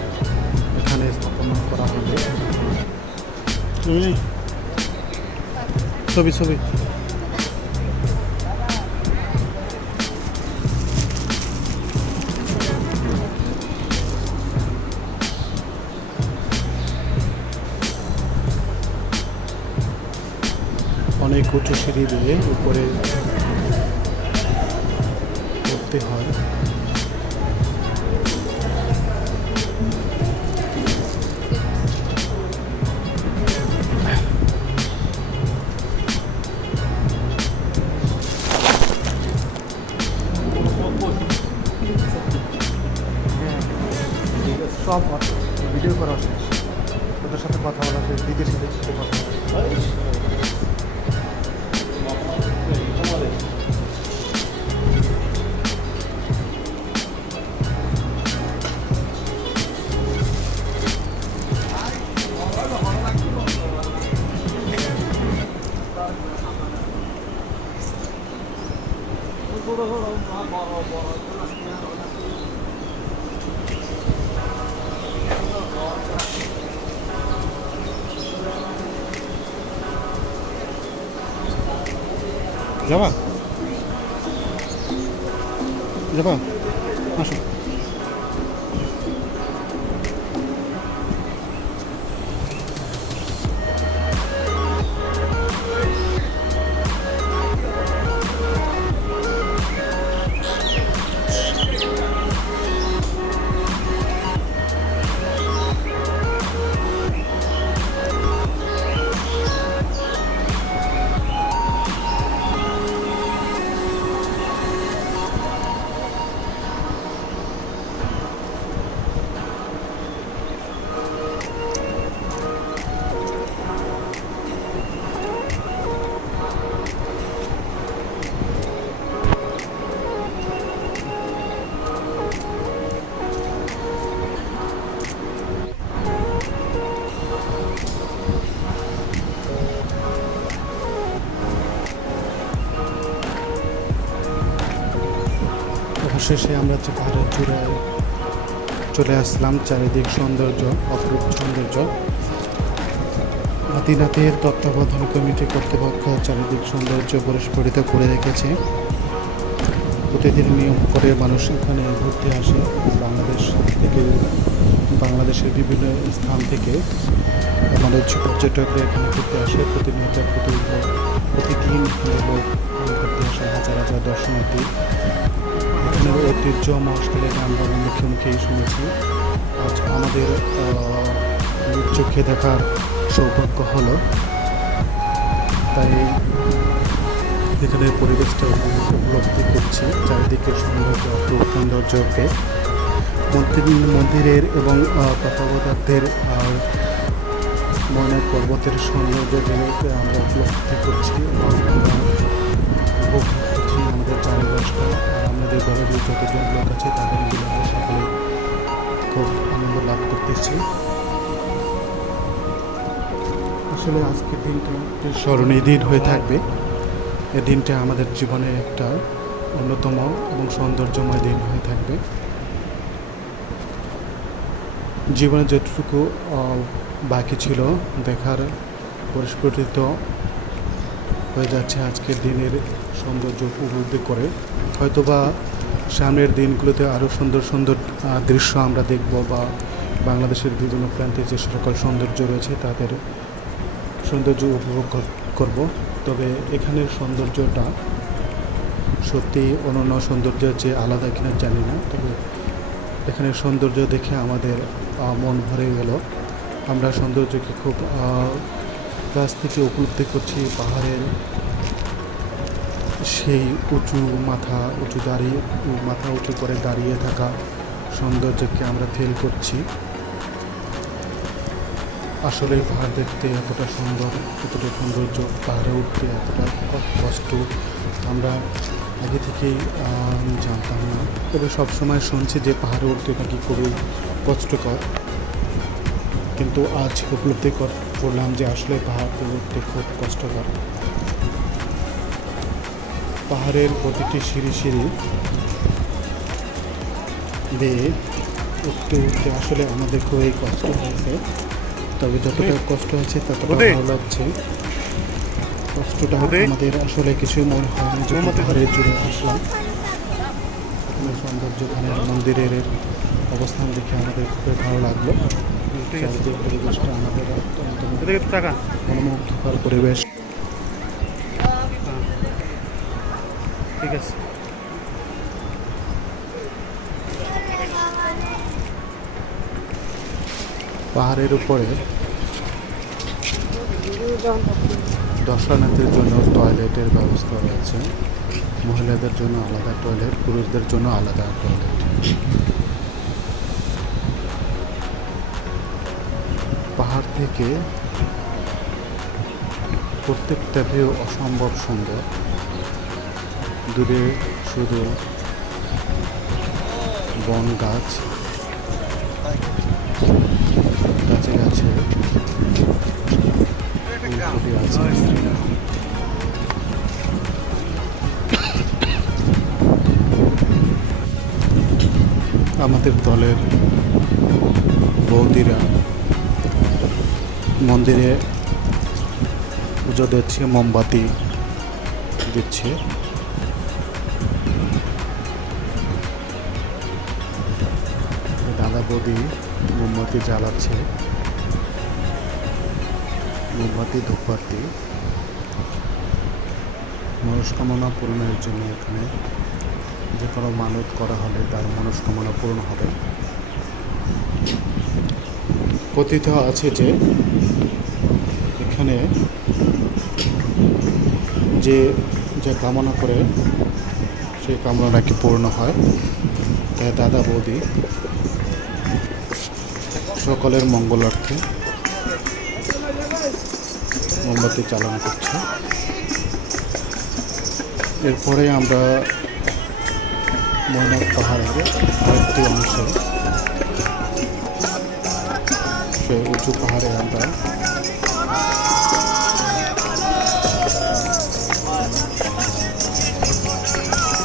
এখানে স্থাপনা করা হবে। ছবি অনেক উঁচু সিঁড়ি দিয়ে উপরে উঠতে হয়। সব অটো ভিডিও করা শেষ, ওদের সাথে কথা বলা শেষ, বিদেশিদের সাথে কথা বলা শেষ। যাবা যাবা আসো। অবশেষে আমরা যে পাহাড়ের চূড়ায় চলে আসলাম। চারিদিক সৌন্দর্য, অপরূপ সৌন্দর্য। আদিনাথের তত্ত্বাবধান কমিটি কর্তৃপক্ষ চারিদিক সৌন্দর্য পরিস্ফুটিত করে রেখেছে। প্রতিদিন নিয়ম করে মানুষ এখানে ঘুরতে আসে। বাংলাদেশের বিভিন্ন স্থান থেকে আমাদের পর্যটকরা এখানে ঘুরতে আসে। প্রতিনিয়ত প্রতিদিন লোক ঘুরতে আসে, হাজার হাজার দর্শনার্থী। এখানের ঐতিহ্য মহাকালের নাম আমরা মুখে মুখেই শুনেছি। আজ আমাদের চোখে দেখার সৌভাগ্য হলো, তাই এখানের পরিবেশটা উপলব্ধি করছি। চারিদিকে সৌন্দর্যকে মন্দিরের এবং তত্ত্বাবধায়কদের ময়না পর্বতের সৌন্দর্যকে আমরা উপলব্ধি করছি এবং আমরা উপভোগ করছি আমাদের চারিপাশটা। আর আমাদের ঘরে যতজন লোক আছে তাদের মিলে আমরা সকলে খুব আনন্দ লাভ করতেছি। আসলে আজকের দিনটা স্মরণীয় দিন হয়ে থাকবে। এই দিনটা আমাদের জীবনের একটা অন্যতম এবং সৌন্দর্যময় দিন হয়ে থাকবে। জীবনে যতটুকু বাকি ছিল দেখার পরিস্ফুটিত হয়ে যাচ্ছে আজকের দিনের সৌন্দর্য উপলব্ধি করে। হয়তোবা সামনের দিনগুলোতে আরও সুন্দর সুন্দর দৃশ্য আমরা দেখব, বা বাংলাদেশের বিভিন্ন প্রান্তে যে সকল সৌন্দর্য রয়েছে তাদের সৌন্দর্য উপভোগ করব। তবে এখানের সৌন্দর্যটা সত্যি অনন্য সৌন্দর্যের যে আলাদা কিনা জানি না, তবে এখানের সৌন্দর্য দেখে আমাদের মন ভরে গেল। আমরা সৌন্দর্যকে খুব কাছ থেকে উপলব্ধি করছি। পাহাড়ের সেই মাথা উঁচু করে দাঁড়িয়ে থাকা সৌন্দর্যকে আমরা ফিল করছি। আসলে পাহাড় দেখতে এতটা সৌন্দর্য, পাহাড়ে উঠতে এতটা কষ্ট আমরা আগে থেকেই জানতাম না। তবে সবসময় শুনছি যে পাহাড়ে উঠতে নাকি খুবই কষ্টকর, কিন্তু আজ উপলব্ধি করলাম যে আসলে পাহাড়ে উঠতে খুব কষ্টকর। পাহাড়ের প্রতিটি সিঁড়ি বেয়ে উঠতে আসলে আমাদের খুবই কষ্ট হয়েছে। তবে যতটা কষ্ট আছে ততটা ভালো লাগছে। কষ্টটা আমাদের আসলে কিছুই মনে হয়নি যে পাহাড়ের জুড়ে আসলাম। এখানে সৌন্দর্য, এখানের মন্দিরের অবস্থান দেখে আমাদের খুবই ভালো লাগলো। চারিদিক পরিবেশটা আমাদের অত্যন্ত মনোমুগ্ধকর পরিবেশ। ঠিক আছে। পাহাড়ের উপরে দর্শনার্থীর জন্য টয়লেটের ব্যবস্থা রয়েছে। মহিলাদের জন্য আলাদা টয়লেট, পুরুষদের জন্য আলাদা টয়লেট। পাহাড় থেকে প্রত্যেকটা ভিউ অসম্ভব সুন্দর। দূরে শুধু বন গাছ, গাছে গাছে ফুল ফুটে আছে। আমাদের দলের বৌদিরা মন্দিরে পুজো দিচ্ছে, মোমবাতি দিচ্ছে। দাদা বৌদি মোমবাতি জ্বালাচ্ছে, মোমবাতি ধূপবাতি মনস্কামনা পূরণের জন্য। এখানে যে কোনো মানত করা হলে তার মনস্কামনা পূরণ হবে। কথিত আছে যে এখানে যে যা কামনা করে সেই কামনা নাকি পূর্ণ হয়। তাই দাদা বৌদি সকলের মঙ্গলার্থে মোমবাতি চালনা করছে। এরপরে আমরা ময়নাক পাহাড়ের আরেকটি অংশে, সেই উঁচু পাহাড়ে আমরা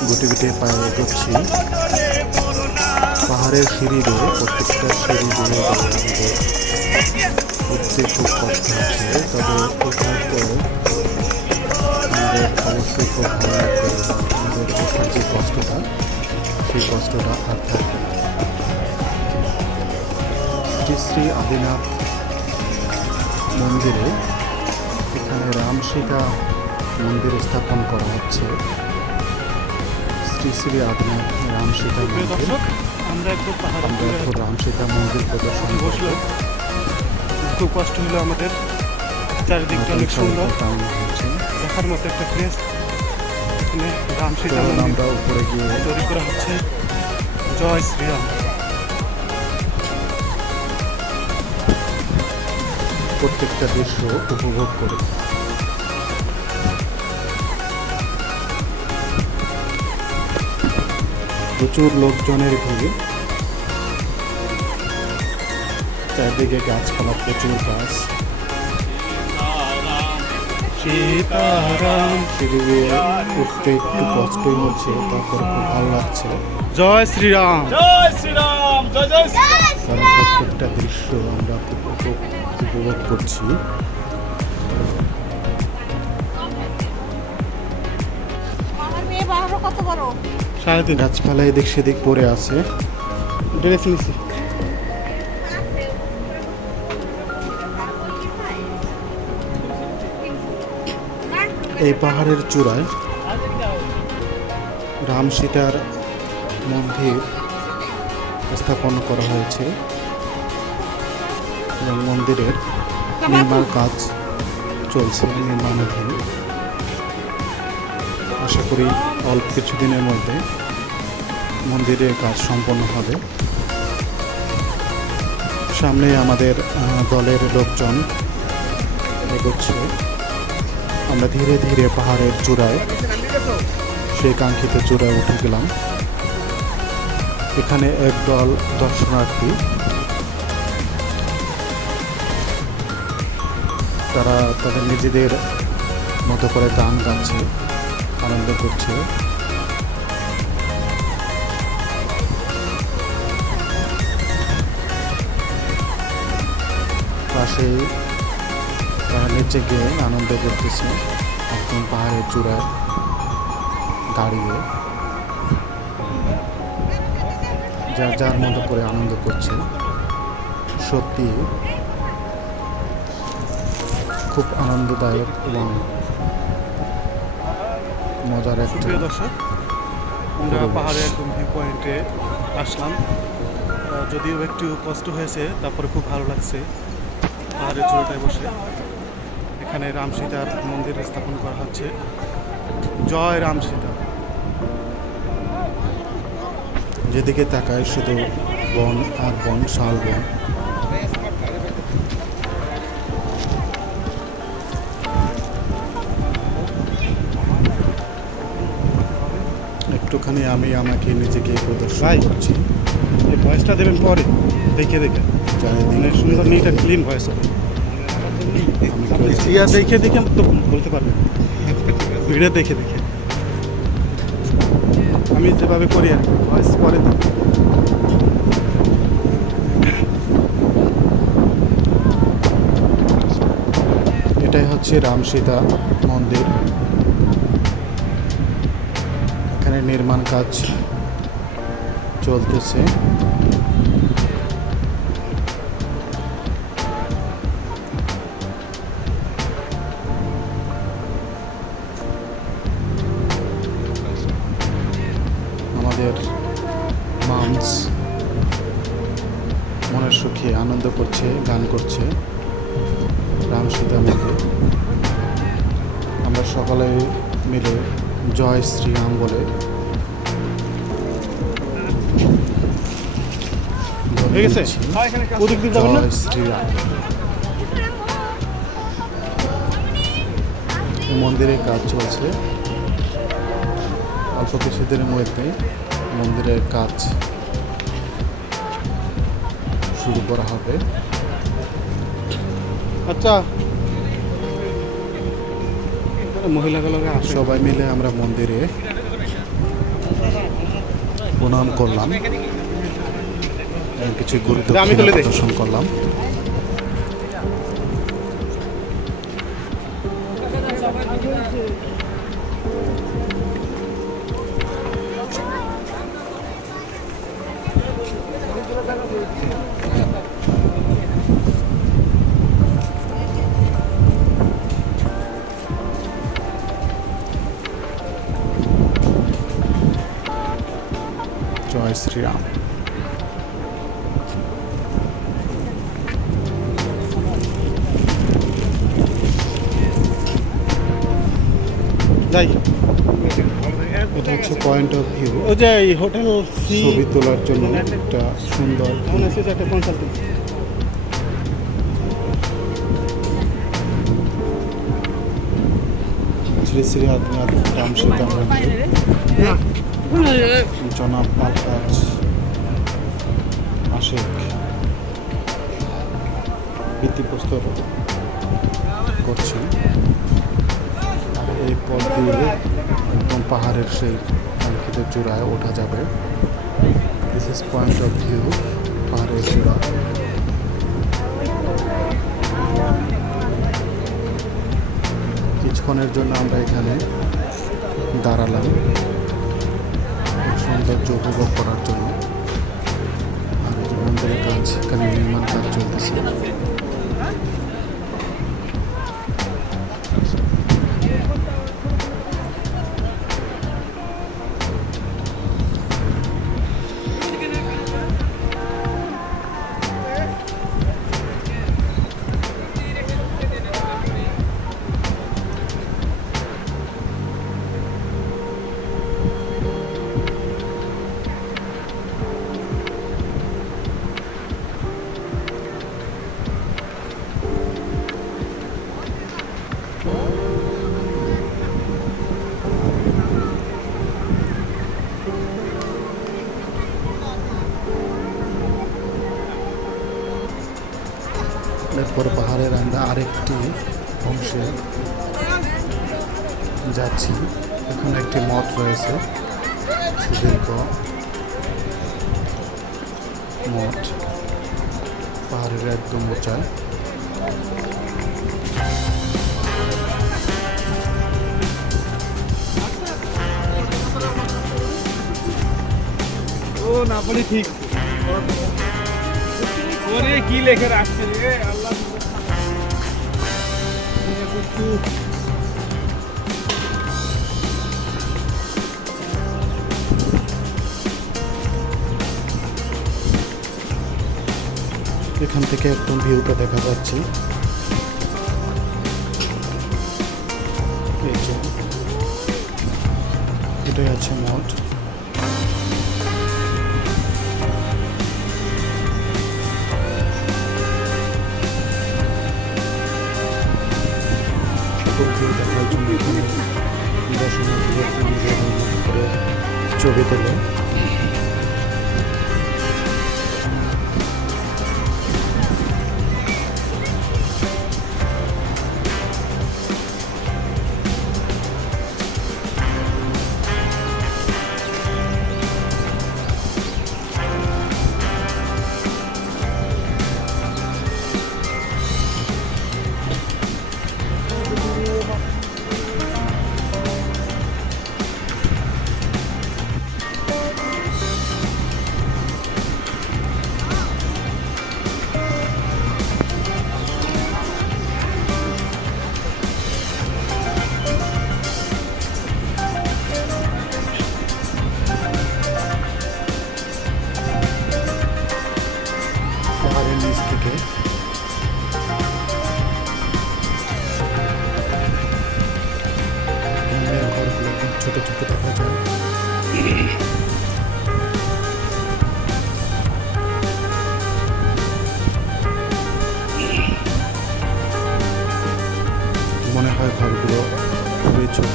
গুটি গুটি পায়ে এগোচ্ছি। পাহাড়ের সিঁড়ি দিয়ে, প্রত্যেকটা সিঁড়ি দিয়ে উঠতে খুব কষ্ট হচ্ছে, তবে উপভোগ করে আমাদের অবশ্যই খুব ভালো লাগবে। আমাদের ওঠার যে কষ্টটা, সেই কষ্টটা আর থাকবে না। শ্রী শ্রী আদিনাথ মন্দিরে এখানে রাম সীতা মন্দির স্থাপন করা হচ্ছে। শ্রী শ্রী আদিনাথ রাম সীতা মন্দির। আমরা একটু পাহাড়ে আমরা এখন রাম সীতা মন্দির প্রদর্শন বসলো, খুব কষ্ট হলো আমাদের। চারিদিকটা অনেক সুন্দর, হচ্ছে। দেখার মতো একটা প্লেস। এখানে রাম সীতা চলুন মন্দির আমরা উপরে গিয়ে তৈরি করা হচ্ছে। জয় শ্রীরাম। প্রত্যেকটা দৃশ্য উপভোগ করি। প্রচুর লোকজনের ভিড়, চারদিকে গাছপালা, প্রচুর গাছ। সীতারাম। সিঁড়ি দিয়ে উঠতে একটু কষ্টই হচ্ছে, তারপর খুব ভালো লাগছে। জয় শ্রীরাম। কারণ প্রত্যেকটা দৃশ্য আমরা উপভোগ করছি। আমার মেয়ে বারো কত বড়? সারাদিন গাছপালা এদিক সেদিক পড়ে আছে। ড্রেস নিছি। এই পাহাড়ের চূড়ায় রাম সীতার মন্দির স্থাপন করা হয়েছে এবং মন্দিরের নির্মাণ কাজ চলছে, নির্মাণাধীন। আশা করি অল্প কিছুদিনের মধ্যে মন্দিরের কাজ সম্পন্ন হবে। সামনে আমাদের দলের লোকজন এগোচ্ছে। আমরা ধীরে ধীরে পাহাড়ের চূড়ায়, সেই কাঙ্ক্ষিত চূড়ায় উঠে গেলাম। এখানে একদল দর্শনার্থী, তারা তাদের নিজেদের মতো করে গান গাচ্ছে, আনন্দ করছে। পাশেই তারা নিচে গিয়ে আনন্দ করতেছে, একদম পাহাড়ের চূড়ায় দাঁড়িয়ে যার যার মতো করে আনন্দ করছে। সত্যি খুব আনন্দদায়ক এবং মজার একটা। সুপ্রিয় দর্শক, আমরা পাহাড়ে একদম ভিউ পয়েন্টে আসলাম। যদিও একটু কষ্ট হয়েছে, তারপরে খুব ভালো লাগছে পাহাড়ের চূড়াটায় বসে। এখানে রাম সীতার মন্দির স্থাপন করা হচ্ছে। জয় রাম সীতা। যেদিকে তাকায় শুধু বন আর বন, শাল বন। একটুখানি আমি আমাকে নিজেকে প্রদর্শন ভাই। করছি। এই ভয়েসটা দেবেন পরে দেখে দেখে জানি মানে সুন্দর নিট অ্যান্ড ক্লিন ভয়েস হবে আমি আপনি করে ইয়া দেখে দেখে তো বলতে পারবেন ভিডিও দেখে দেখে আমি যেভাবে করি আর কি ভয়েস পরে দিই এটাই হচ্ছে রামসীতা মন্দির। এখানে নির্মাণ কাজ চলতেছে। আমাদের মামস মনের সুখে আনন্দ করছে, গান করছে রামসীতা মন্দির। আমরা সকলে মিলে জয় শ্রীরাম বলে ধ্বনি হয়ে গেছে দিচ্ছি। ওদিক দিয়ে যাবেন না জয় শ্রীরাম। এই মন্দিরে কাজ চলছে। অল্প কিছুদিনের মধ্যে মন্দিরের কাজ শুরু করা হবে। আচ্ছা মহিলাগুলোকে আসে সবাই মিলে আমরা মন্দিরে প্রণাম করলাম এবং কিছু গুরু আমি তুলে দিই। দর্শন করলাম। জয় শ্রীরাম। যাই এটা হচ্ছে পয়েন্ট অফ ভিউ। ওই যে এই হোটেল সি ছবি তোলার জন্য একটা সুন্দর কেমন এসেছে একটা কনসালটেন্ট শ্রী শ্রী আদিনাথ রামসীতা মন্দির, জনাব আলহাজ আশেক ভিত্তিপ্রস্তর করছেন। আর এই পথ দিয়ে একদম পাহাড়ের সেই কাঙ্ক্ষিত চূড়ায় ওঠা যাবে। This is point of view, পাহাড়ের চূড়া। কিছুক্ষণের জন্য আমরা এখানে দাঁড়ালাম সৌন্দর্য উপভোগ করার জন্য। আর এই যে মন্দিরের কাজ, এখানে নির্মাণ কাজ চলতেছে। এরপর পাহাড়ের আমরা আরেকটি অংশে যাচ্ছি। এখানে একটি মঠ রয়েছে, সুদীর্ঘ মঠ, পাহাড়ের একদম উঁচায়। ও না বলি ঠিক ওরে কি লেখে রাখছে রে আল্লাহ এখান থেকে একদম ভিউটা দেখা যাচ্ছে। এই যে এটাই আছে মঠ। সকল ভিউ দেখার জন্য এখানে দর্শনার্থীদের মন্দিরের মতো করে ছবি তোলো। পাহাড়ের নিচ থেকে গ্রামের ঘরগুলো একদম ছোট ছোট দেখা যায়। মনে হয় ঘরগুলো খুবই ছোট।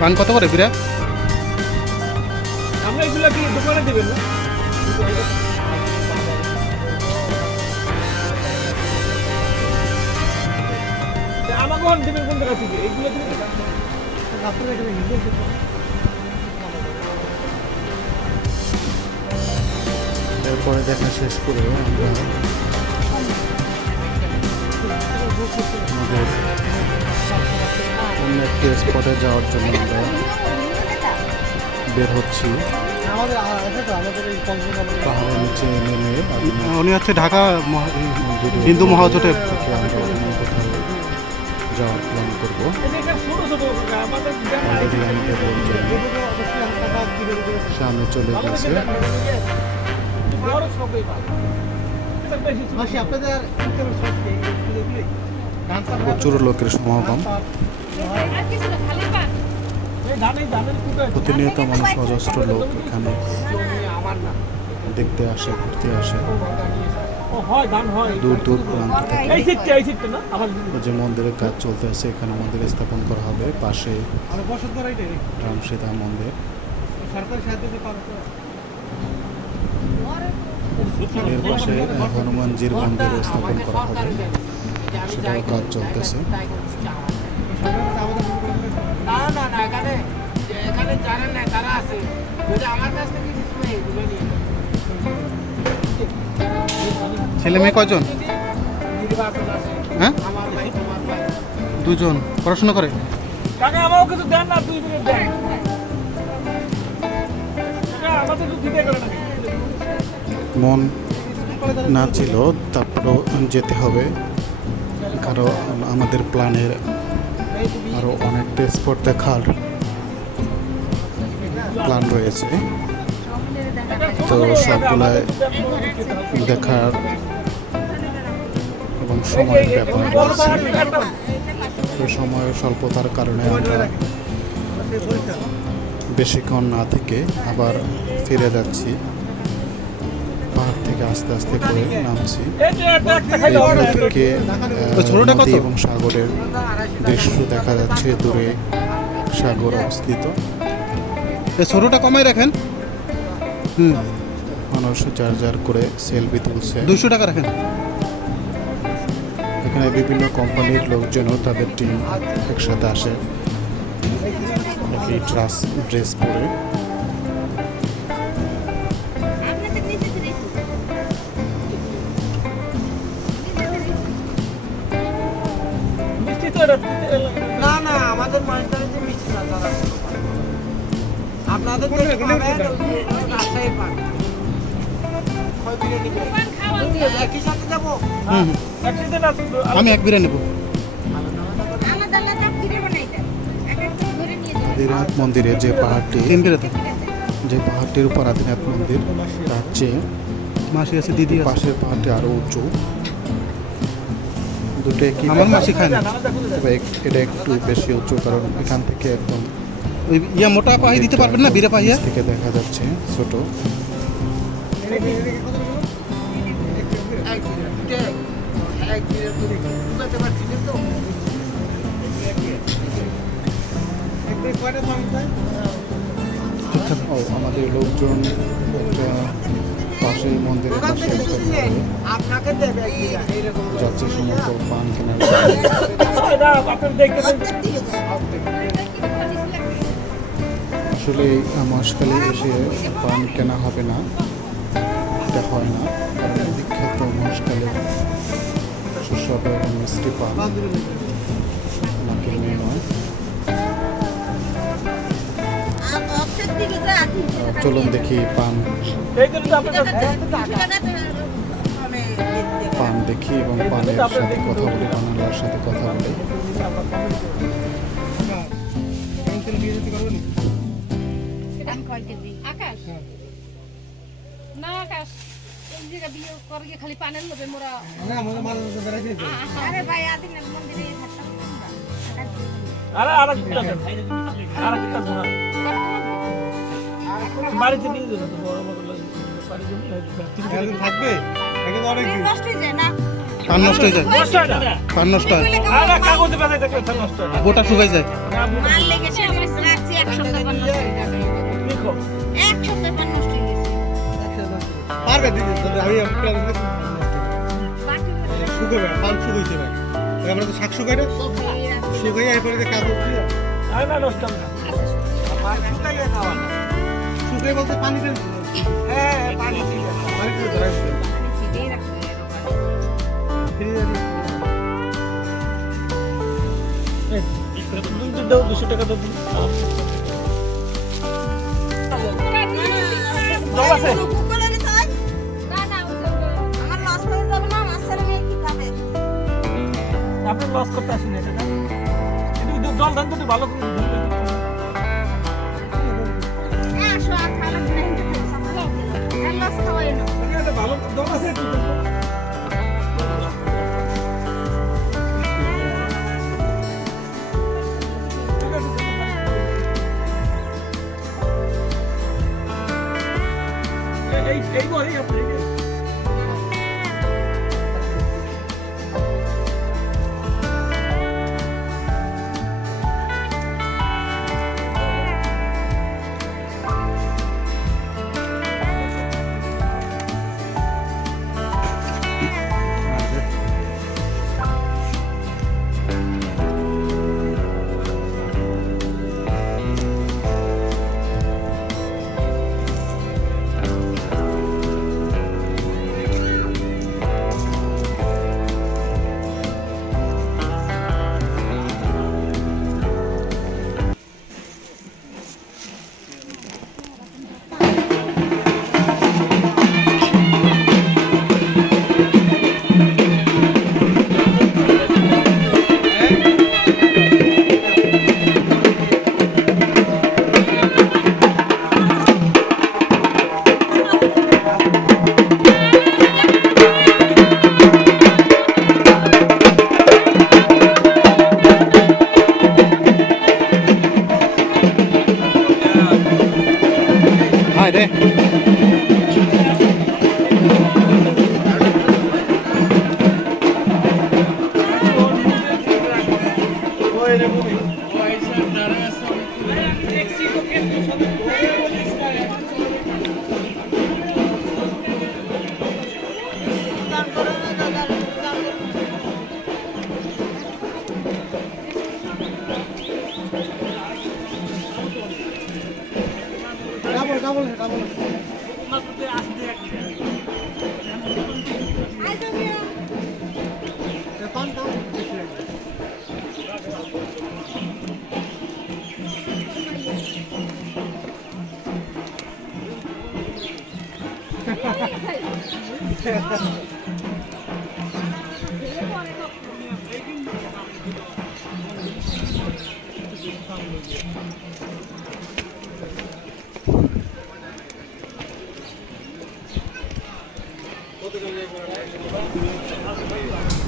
পান কত করে বিরা? আমরা এগুলো কি দোকানে দেবেন না? আমাকে দেবেন কোন জায়গা থেকে? এইগুলো দেবেন আপনারা এখানে নিজে এরপরে দেখা শেষ করে আমরা আমাদের অন্য একটি স্পটে যাওয়ার জন্য আমরা বের হচ্ছি। পাহাড়ের নিচে নেমে উনি হচ্ছে ঢাকা মন্দিরে হিন্দু মহাজোটের থেকে আমরা অন্য কোথাও যাওয়ার প্ল্যান করবো। ছোট ছোট আমাদের অলরেডি আমাদের লোকজন সামনে চলে গেছে। বড় সবই পাবে বেশি আপনাদের প্রচুর লোকের সমাগম। প্রতিনিয়ত মানুষ অজস্র লোক এখানে দেখতে আসে, ঘুরতে আসে দূর দূর প্রান্ত থেকে। এই যে মন্দিরের কাজ চলতে আছে, এখানে মন্দির স্থাপন করা হবে। পাশে রামসীতা মন্দির, এর পাশে হনুমানজির মন্দির স্থাপন করা হবে, সেটাও কাজ চলতেছে। না না না এখানে এখানে জানেন না তারা আছে যদি আমার কাছ থেকে কিছু নেই এগুলো নিয়ে ছেলে মেয়ে কয়জন? হ্যাঁ, আমার ভাই তোমার ভাই দুজন। পড়াশোনা করে? কাকা আমাকে কিছু দেন না 2 মিনিট দেন কাকা আমাদের একটু দিতে করে না মন না ছিল, তারপরও যেতে হবে, কারণ আমাদের প্ল্যানের আরও অনেকটা স্পট দেখার প্ল্যান রয়েছে। তো সবগুলাই দেখার এবং সময়ের ব্যাপার রয়েছে। তো সময়ের স্বল্পতার কারণে আমরা বেশিক্ষণ না থেকে আবার ফিরে যাচ্ছি। পাহাড় থেকে আস্তে আস্তে করে নামছি। এই ভিউ থেকে নদী এবং সাগরের দৃশ্য দেখা যাচ্ছে। দূরে সাগর অবস্থিত। এই ছোটটা কমাই রাখেন। মানুষ যার যার করে সেলফি তুলছে। 200 টাকা রাখেন। এখানে বিভিন্ন কোম্পানির লোকজনও তাদের টিম একসাথে আসে, এই ড্রেস পরে। মিষ্টি তো এটা না না আমাদের মাইন্ডারিতে মিষ্টি না তারা আপনাদের তো রাস্তায় পান কয় বিরিয়ানি খাবেন একই সাথে যাবো একসাথে না আমি এক বিরিয়ানি নেব। আদিনাথ মন্দিরে যে পাহাড়টি, যে পাহাড়টির উপর আদিনাথ মন্দির, তার চেয়ে মাসি আছে, দিদি আছে। পাশের পাহাড়টি আরো উঁচু। দুটো একই আমার মাসি খায় না। তবে এটা একটু বেশি উঁচু, কারণ এখান থেকে একদম ওই ইয়া মোটা পাহি দিতে পারবেন না, বিরা পাহিয়া? থেকে দেখা যাচ্ছে ছোট। ও আমাদের লোকজন একটা পাশের মন্দিরের পাশে একটা ঘরে আপনাকে দেবে এইরকম যাচ্ছে সমস্ত পান কেনার আসলে মহেশখালী এসে পান কেনা হবে না, এটা হয় না, কারণ বিখ্যাত মহেশখালীর সুস্বাদু এবং মিষ্টি পান না কিনে নয়। চলুন দেখি পান দেখি এবং পানের সাথে কথা বলি, পানালার সাথে কথা বলি। আকাশ না আকাশ এই জায়গা বিয়ে করে গিয়ে খালি পানের লোভে মোরা আরে ভাই আদিন মন্দিরে থাকতাম বাড়িতে নিয়ে যেত তো বড় বড় থাকবে নষ্ট হয়ে যায় না পান নষ্ট হয়ে যায়, পান নষ্ট হয়, কাগজে বাজাই দেখলে নষ্ট হয় গোটা শুকাই যায়। মাল লেগেছে রাখছি এক সপ্তাহ পান নষ্ট হয়ে যাবে এক সপ্তাহ পান নষ্ট হয়ে গেছে পারবে দিদি আমি বাকি শুকাবে পান শুকাইছে ভাই আমরা তো শাক শুকাই না শুকাই এরপরে যে কাগজ দিয়ে না নষ্ট না পান শুকাইয়ে খাওয়া না শুকাই বলতে পানিতে হ্যাঁ পানিতে ধরাই ছিটিয়ে রাখতে হবে দাও 200 টাকা দাও জল আছে আমার লস হয়ে যাবে না মাছ ছেড়ে নিয়ে কি খাবে আপনি লস করতে আসেন এটা না কিন্তু জল দান তো ভালো করে আসো আর খালা কিনে হিন্দু আর লস খাওয়াই না এটা ভালো জল আছে এই বলি আপনি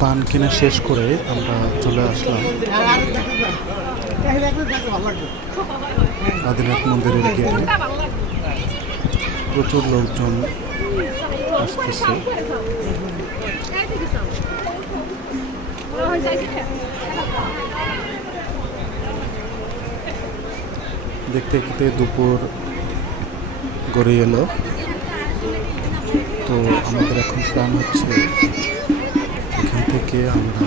পান কেনা শেষ করে আমরা চলে আসলাম আদিনাথ মন্দিরের গেটে। প্রচুর লোকজন আসতেছে। দেখতে দেখতে দুপুর গড়িয়ে এলো। তো আমাদের এখন প্ল্যান হচ্ছে এখান থেকে আমরা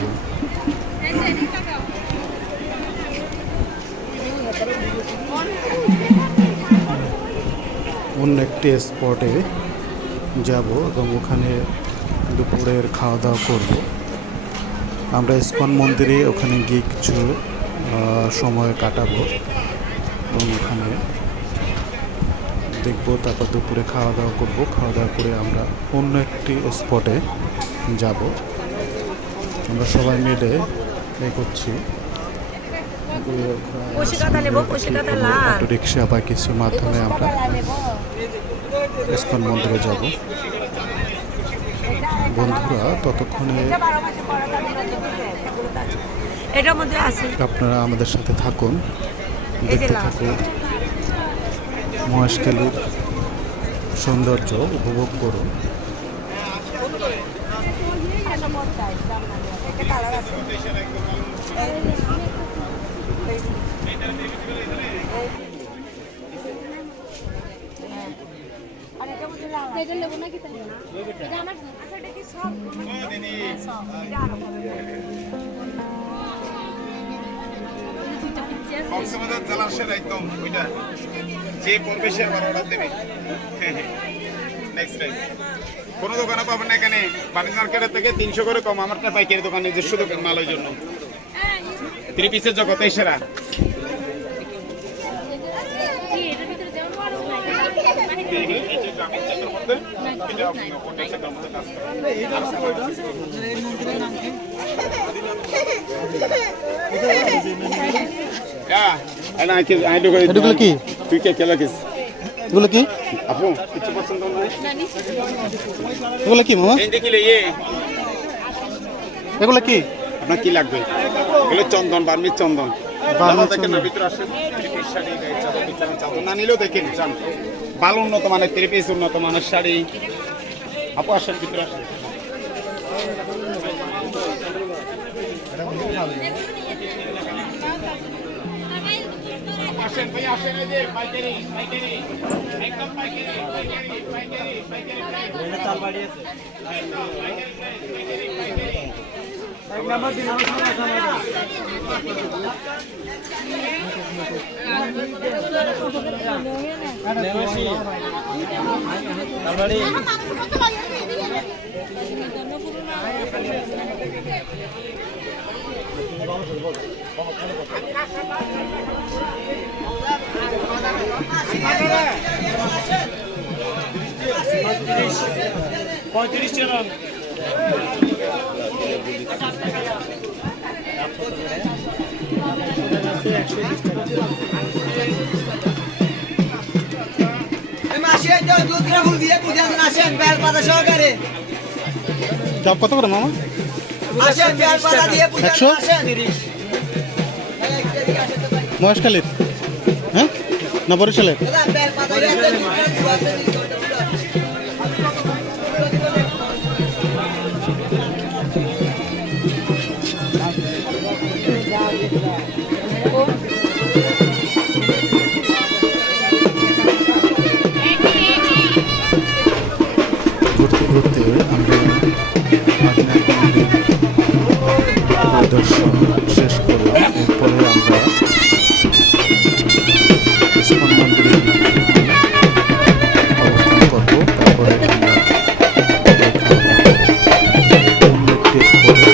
অন্য একটি স্পটে যাব এবং ওখানে দুপুরের খাওয়া দাওয়া করব। আমরা ইস্কন মন্দিরে ওখানে গিয়ে কিছু সময় কাটাবো এবং ওখানে দেখবো, তারপর দুপুরে খাওয়া দাওয়া করবো। খাওয়া দাওয়া করে আমরা অন্য একটি স্পটে যাব। আমরা সবাই মিলে করছি, অটো রিক্সা বা কিছুর মাধ্যমে আমরা ইস্কন মন্দিরে যাব। বন্ধুরা ততক্ষণে আপনারা আমাদের সাথে থাকুন, দেখতে থাকুন, মহেশখালীর সৌন্দর্য উপভোগ করুন। কক্সবাজার জলাশয়ের একদম ওইটা যে পড়বে সে আবার অর্ডার দেবে। নেক্সট টাইম কোনো দোকানে পাবেন না এখানে, বাণিজ্য মার্কেটের থেকে 300 করে কম। আমার একটা পাইকারি দোকান, নিজস্ব দোকান মালের জন্য 3 পিসের জগতে সেরা। এগুলো কি? তুই কে লাগিস? এগুলো কি? আপু কিছু পছন্দ নয়? এগুলো কি মামা? এই দেখিলে ইয়ে এগুলো কি? আপনার কি লাগবে? এগুলো চন্দন, বার্মির চন্দন। দেখেন না ভিতরে আসেন, চাদর না নিলেও দেখেন চান। ভালো উন্নত মানের 3 পিস, উন্নত মানের শাড়ি। আপু আসেন, ভিতরে আসেন। আসেন ভাই, আসেন। এই যে পাইকারি, পাইকারি, একদম পাইকারি, পাইকারি, পাইকারি, পাইকারি। চাল বাড়ি আছে। এক নাম্বার দিন পঁয়ত্রিশ টাকা। জব কত করে মামা? 100 মহেশখালীর, হ্যাঁ না বরিশালের? ঘুরতে ঘুরতে আমরা দর্শন শেষ করলাম। এরপরে আমরা ইস্কন মন্দিরে অবস্থান করবো। তারপরে আমরা অন্য একটি স্পটে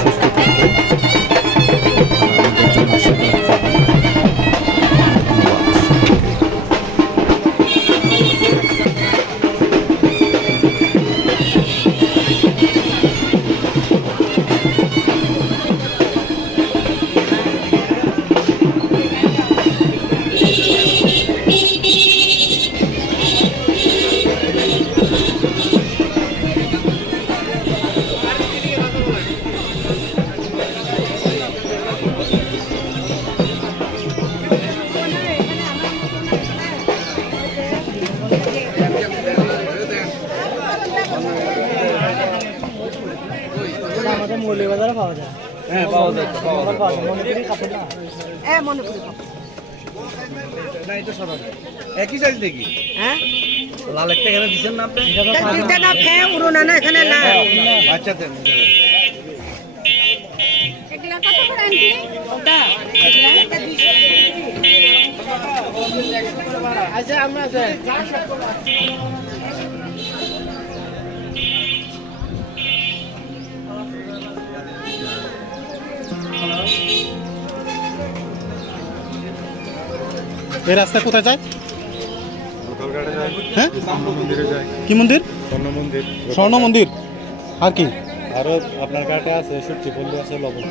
সুস্থ থাকবে, আমাদের জন্য আশীর্বাদ করবেন। হ্যাঁ পাওয়া যায় মনে করি না এটা সাদা একই সাইজ দেখি হ্যাঁ লাল একটা এখানে দিচ্ছেন না আপনি দুইটা না খেয়ে উড়ো না এখানে না আচ্ছা দেন এগুলা কত করে আনছি ওটা এটা 200 আচ্ছা আমরা এই রাস্তা কোথায় যায়? হ্যাঁ কি মন্দির? স্বর্ণ মন্দির। আর কি? আরো আপনার কাছে আছে সূর্যি পল্লী আছে লবণ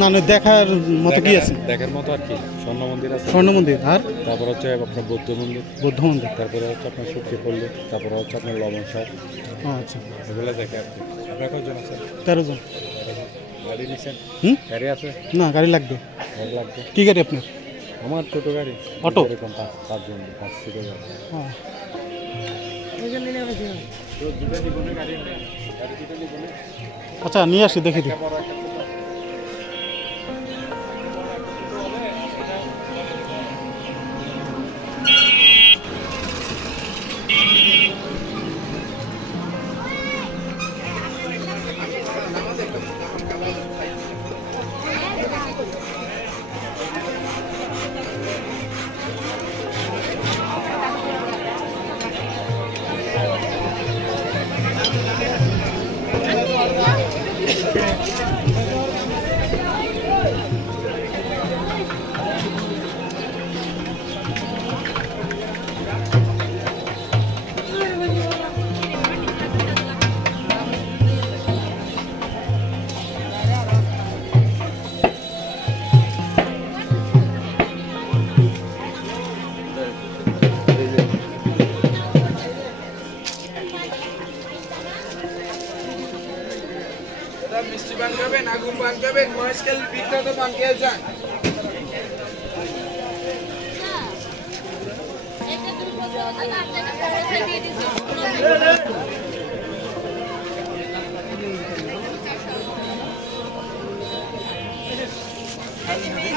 না না, দেখার মতো কি আছে? দেখার মতো আর কি স্বর্ণ মন্দির আছে, স্বর্ণ মন্দির আর তারপর হচ্ছে আপনার বৌদ্ধ মন্দির, বৌদ্ধ মন্দির। তারপরে হচ্ছে আপনার সূর্যি পল্লী, তারপরে হচ্ছে আপনার লবণ সার, ও আচ্ছা, এগুলো দেখে আর কি। আপনার কয়জন আছে? 13 জন। গাড়ি নিচ্ছেন? হুম, গাড়ি আছে? না গাড়ি লাগবে। গাড়ি লাগবে। কি গাড়ি আপনার? আমার ছোট গাড়ি। অটো? এরকম 5 জন 5 সিটের গাড়ি। ও, আচ্ছা নিয়ে আসি, দেখে দিই। মিষ্টি পান খাবেন, আগুন পান খাবেন, মহেশখাল বিখ্যাত পান খেয়ে যান। এটা